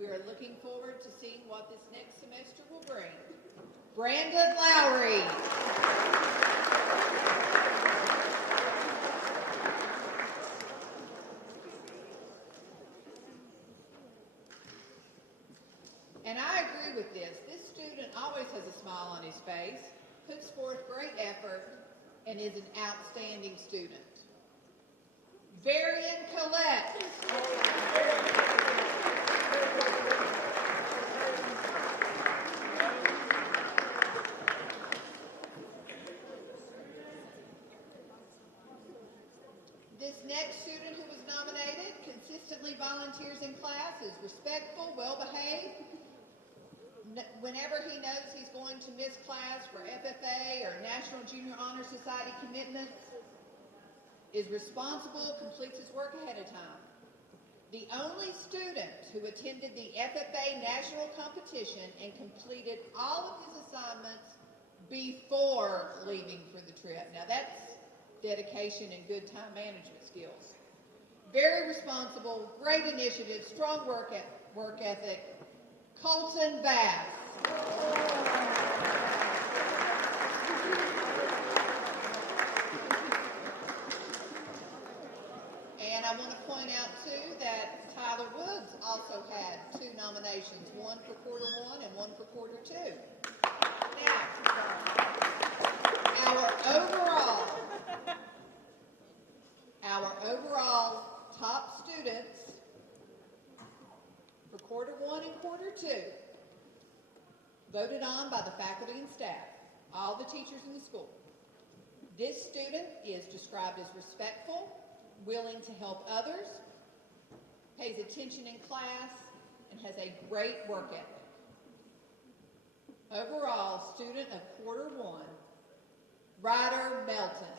We are looking forward to seeing what this next semester will bring. Brandon Lowry. And I agree with this. This student always has a smile on his face, puts forth great effort, and is an outstanding student. Varian Collette. This next student who was nominated consistently volunteers in class, is respectful, well-behaved. Whenever he knows he's going to miss class for FFA or National Junior Honor Society commitments, is responsible, completes his work ahead of time. The only student who attended the FFA national competition and completed all of his assignments before leaving for the trip. Now that's dedication and good time management skills. Very responsible, great initiative, strong work ethic. Colton Bass. And I want to point out, too, that Tyler Woods also had 2 nominations, one for quarter 1 and one for quarter 2. Now, our overall top students for quarter 1 and quarter 2, voted on by the faculty and staff, all the teachers in the school. This student is described as respectful, willing to help others, pays attention in class, and has a great work ethic. Overall, student of quarter 1, Ryder Melton.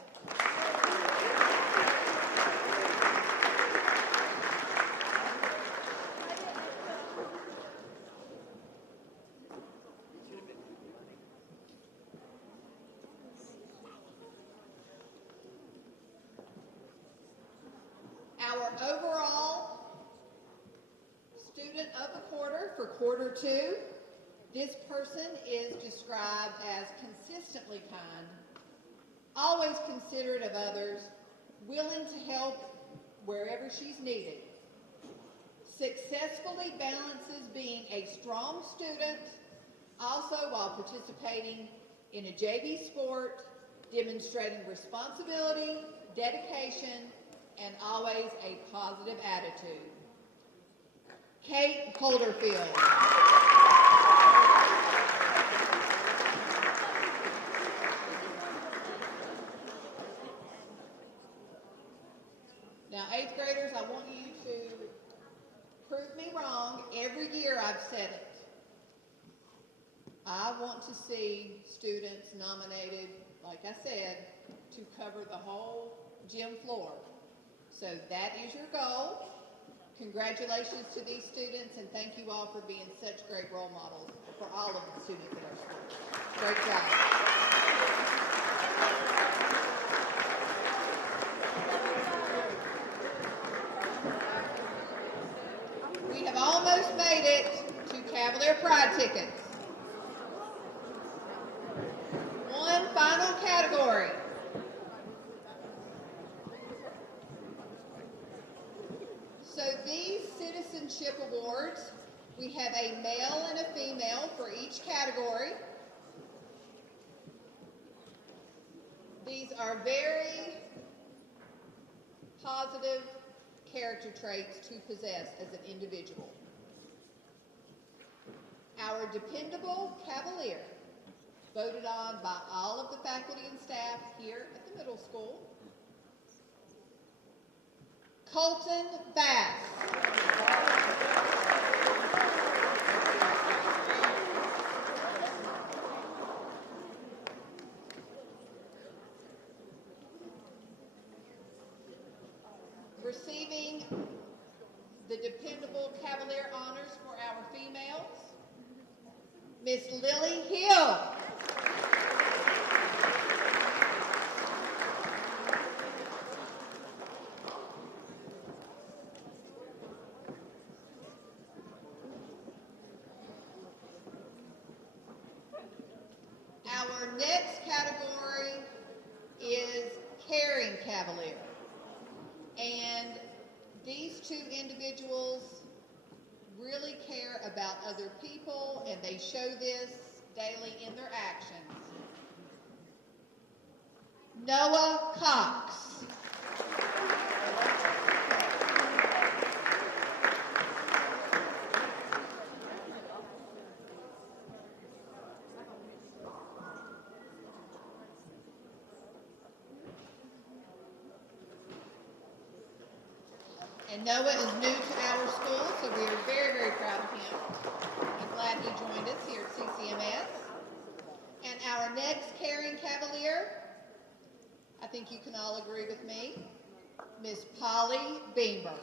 Our overall student of the quarter for quarter 2, this person is described as consistently kind, always considerate of others, willing to help wherever she's needed, successfully balances being a strong student, also while participating in a JV sport, demonstrating responsibility, dedication, and always a positive attitude. Kate Holderfield. Now, 8th graders, I want you to prove me wrong. Every year I've said it. I want to see students nominated, like I said, to cover the whole gym floor. So that is your goal. Congratulations to these students, and thank you all for being such great role models for all of the students at our school. Great job. We have almost made it to Cavalier Pride tickets. One final category. So these citizenship awards, we have a male and a female for each category. These are very positive character traits to possess as an individual. Our dependable Cavalier, voted on by all of the faculty and staff here at the middle school, Colton Bass. Receiving the dependable Cavalier honors for our females, Miss Lily Hill. Our next category is Caring Cavalier. And these two individuals really care about other people, and they show this daily in their actions. Noah Cox. And Noah is new to our school, so we are very, very proud of him. I'm glad he joined us here at CCMS. And our next Caring Cavalier, I think you can all agree with me, Miss Polly Beamer.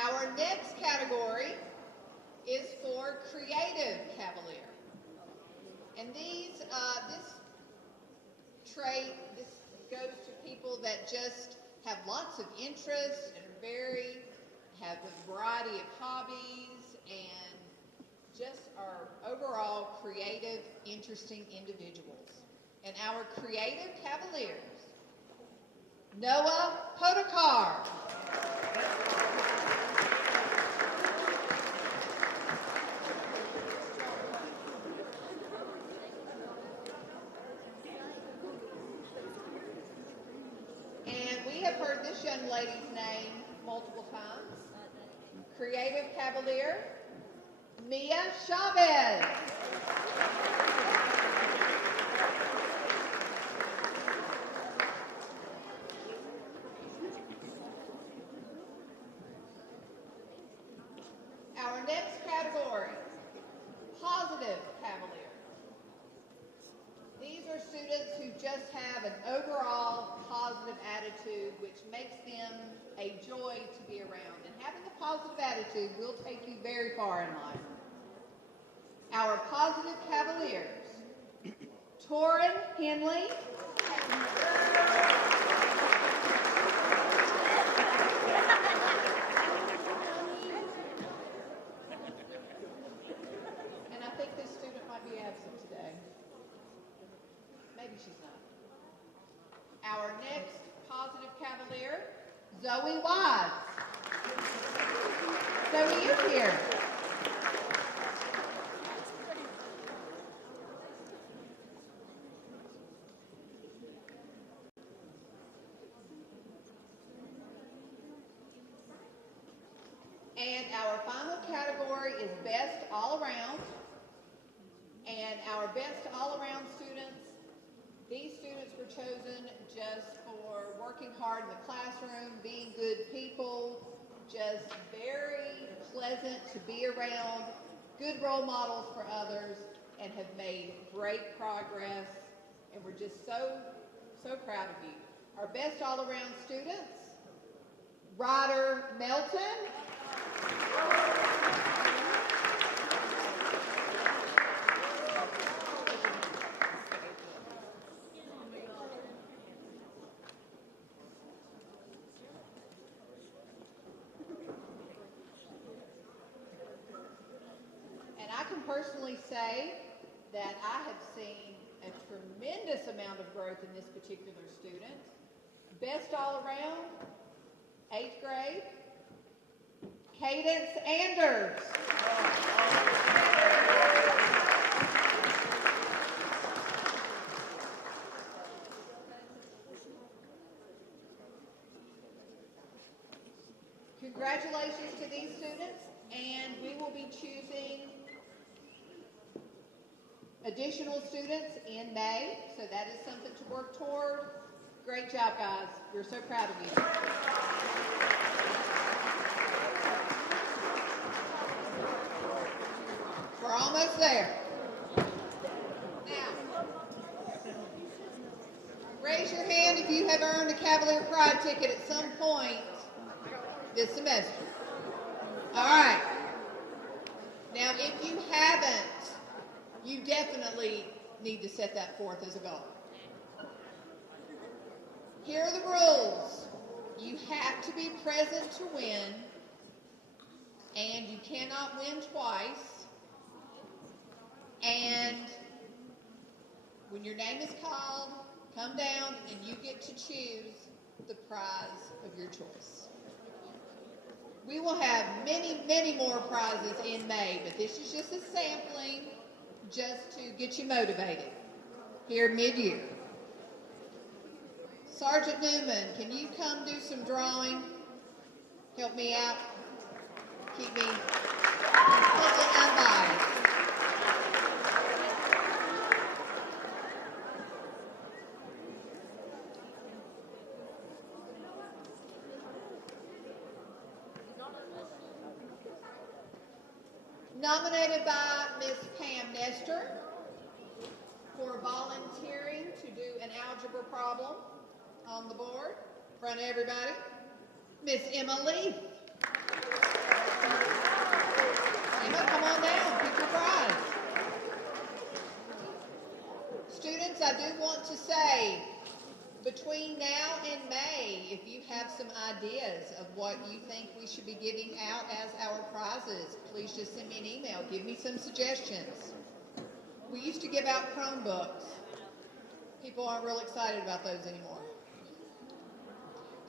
Our next category is for Creative Cavalier. And this trait, this goes to people that just have lots of interests and have a variety of hobbies and just are overall creative, interesting individuals. And our Creative Cavaliers, Noah Podokar. Heard this young lady's name multiple times. Creative Cavalier, Mia Chavez. Our next category, Positive Cavalier. These are students who just have an overall positive attitude, which makes them a joy to be around. And having a positive attitude will take you very far in life. Our Positive Cavaliers, Torin Henley. And I think this student might be absent today. Maybe she's not. Our next Positive Cavalier, Zoe Wise. Zoe, you're here. And our final category is Best All Around. And our Best All Around students, these students were chosen just for working hard in the classroom, being good people, just very pleasant to be around, good role models for others, and have made great progress. And we're just so proud of you. Our Best All Around students, Ryder Melton. And I can personally say that I have seen a tremendous amount of growth in this particular student. Best all around, 8th grade, Cadence Anders. will be choosing additional students in May, so that is something to work toward. Great job, guys. We're so proud of you. We're almost there. Now, raise your hand if you have earned a Cavalier Pride ticket at some point this semester. All right. Now, if you haven't, you definitely need to set that forth as a goal. Here are the rules. You have to be present to win, and you cannot win twice. And when your name is called, come down and you get to choose the prize of your choice. We will have many, many more prizes in May, but this is just a sampling just to get you motivated here mid-year. Sergeant Newman, can you come do some drawing? Help me out. Keep me completely unbiased. Nominated by Ms. Pam Nestor for volunteering to do an algebra problem on the board in front of everybody, Miss Emma Leaf. Emma, come on down, pick your prize. Students, I do want to say, between now and May, if you have some ideas of what you think we should be giving out as our prizes, please just send me an email. Give me some suggestions. We used to give out Chromebooks. People aren't real excited about those anymore.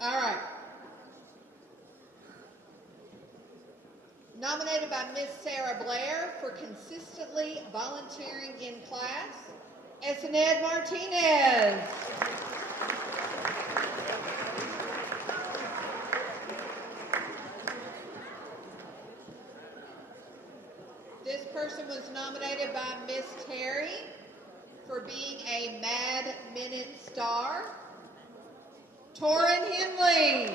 All right. Nominated by Miss Sarah Blair for consistently volunteering in class, Esened Martinez. This person was nominated by Miss Terry for being a Mad Minute star, Torin Henley.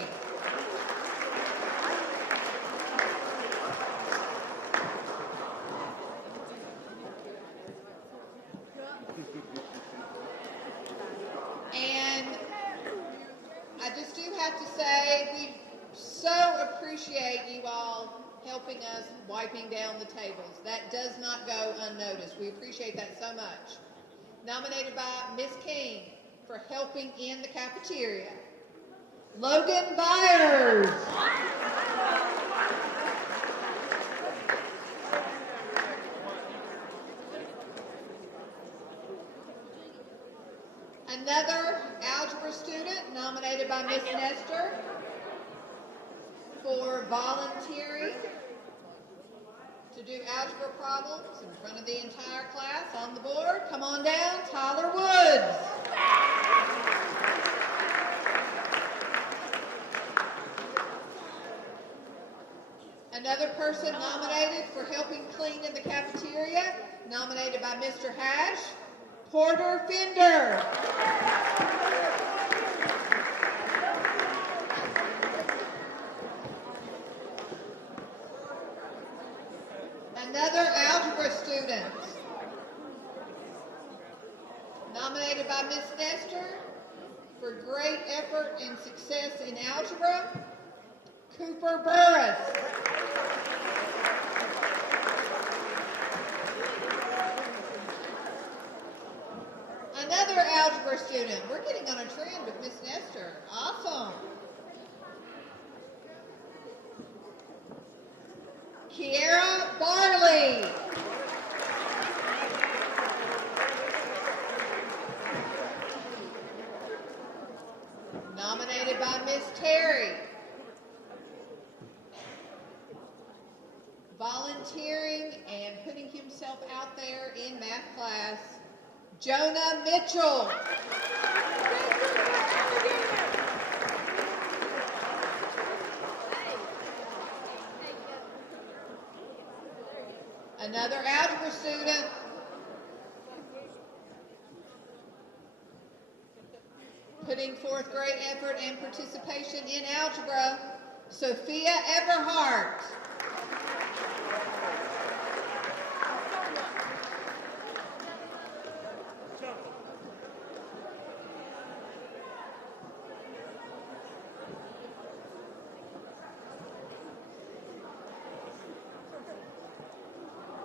And I just do have to say, we so appreciate you all helping us wiping down the tables. That does not go unnoticed. We appreciate that so much. Nominated by Miss King for helping in the cafeteria, Logan Byers. Another algebra student nominated by Miss Nestor for volunteering to do algebra problems in front of the entire class on the board. Come on down, Tyler Woods. Another person nominated for helping clean in the cafeteria, nominated by Mr. Hash, Porter Fender. Another algebra student, nominated by Ms. Nestor for great effort and success in algebra, Cooper Burris. Another algebra student. We're getting on a trend with Ms. Nestor. Awesome. Kiera Barley. Nominated by Miss Terry. Volunteering and putting himself out there in math class, Jonah Mitchell. Another algebra student. Putting forth great effort and participation in algebra, Sophia Everhart.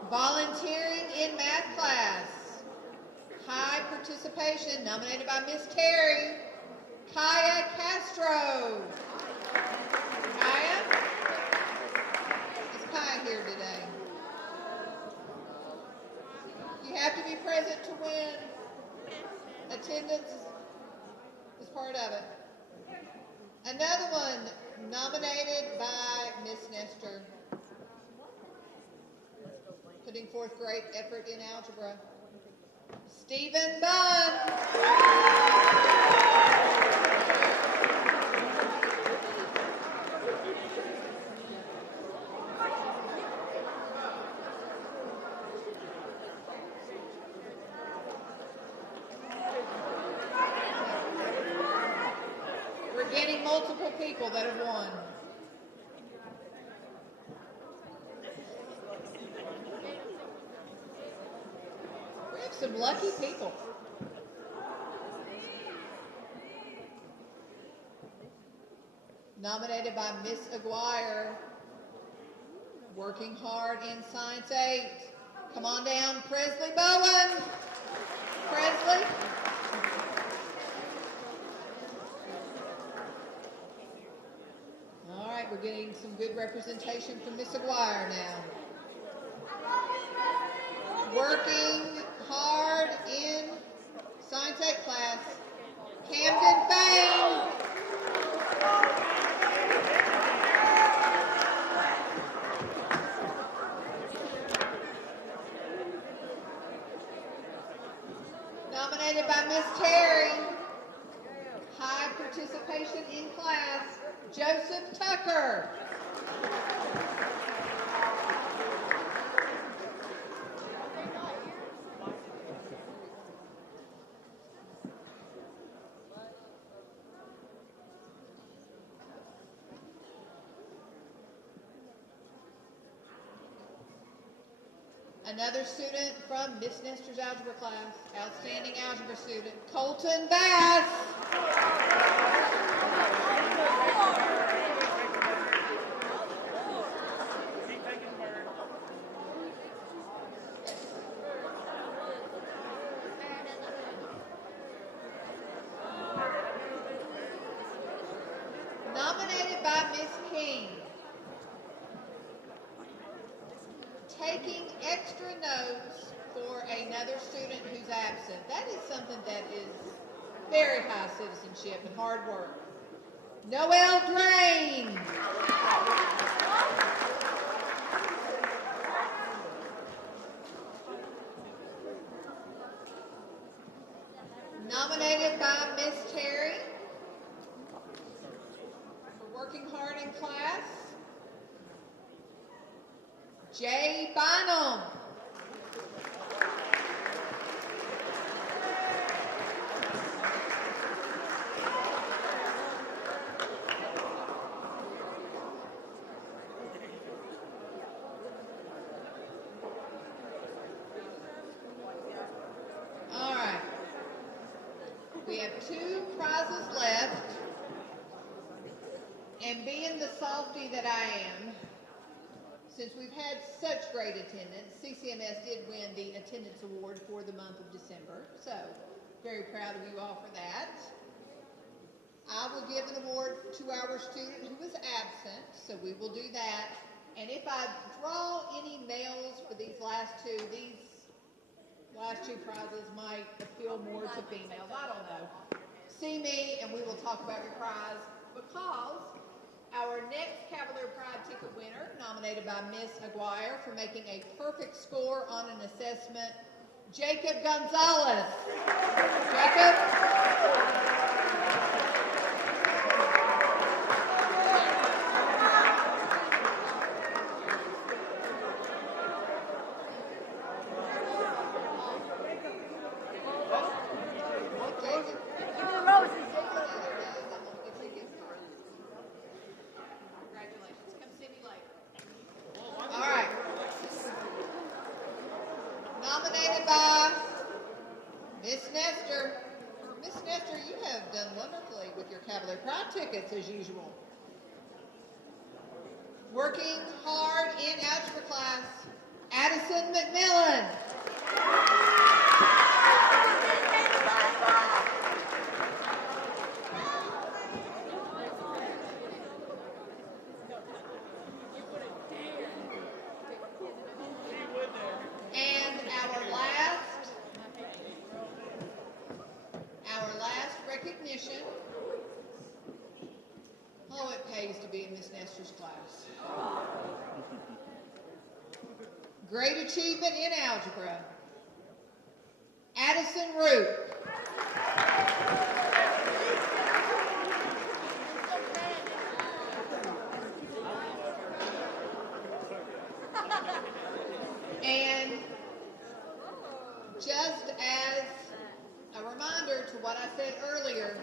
Volunteering in math class. High participation, nominated by Miss Terry, Kaya Castro. Kaya? Is Kaya here today? You have to be present to win. Attendance is part of it. Another one nominated by Miss Nestor. Putting forth great effort in algebra. Stephen Bunn. We're getting multiple people that have won. Some lucky people. Nominated by Miss Aguirre. Working hard in Science 8. Come on down, Presley Bowen. Presley. All right, we're getting some good representation from Miss Aguirre now. Working hard in Science 8 class, Camden Bain. Nominated by Miss Terry. High participation in class, Joseph Tucker. Another student from Miss Nestor's algebra class, outstanding algebra student, Colton Bass. Nominated by Miss King. Taking extra notes for another student who's absent. That is something that is very high citizenship and hard work. Noelle Drain. Nominated by Miss Terry for working hard in class. Jay Bynum. All right. We have 2 prizes left. And being the softie that I am, since we've had such great attendance, CCMS did win the attendance award for the month of December. So, very proud of you all for that. I will give an award to our student who was absent, so we will do that. And if I draw any males for these last two prizes might appeal more to females. I don't know. See me and we will talk about your prize, because our next Cavalier Pride ticket winner, nominated by Miss Aguirre for making a perfect score on an assessment, Jacob Gonzalez. Jacob? tickets as usual. Working hard in algebra class, Addison McMillan. And our last recognition. Oh, it pays to be in Miss Nestor's class. Great achievement in algebra, Addison Root. And just as a reminder to what I said earlier,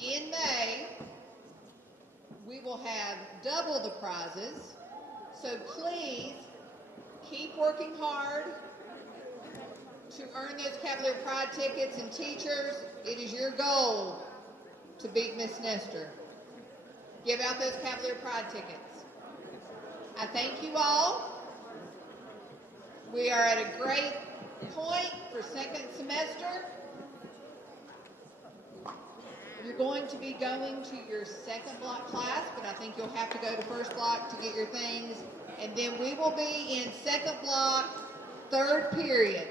in May, we will have double the prizes. So please keep working hard to earn those Cavalier Pride tickets. And teachers, it is your goal to beat Miss Nestor. Give out those Cavalier Pride tickets. I thank you all. We are at a great point for second semester. You're going to be going to your second block class, but I think you'll have to go to first block to get your things. And then we will be in second block, third period.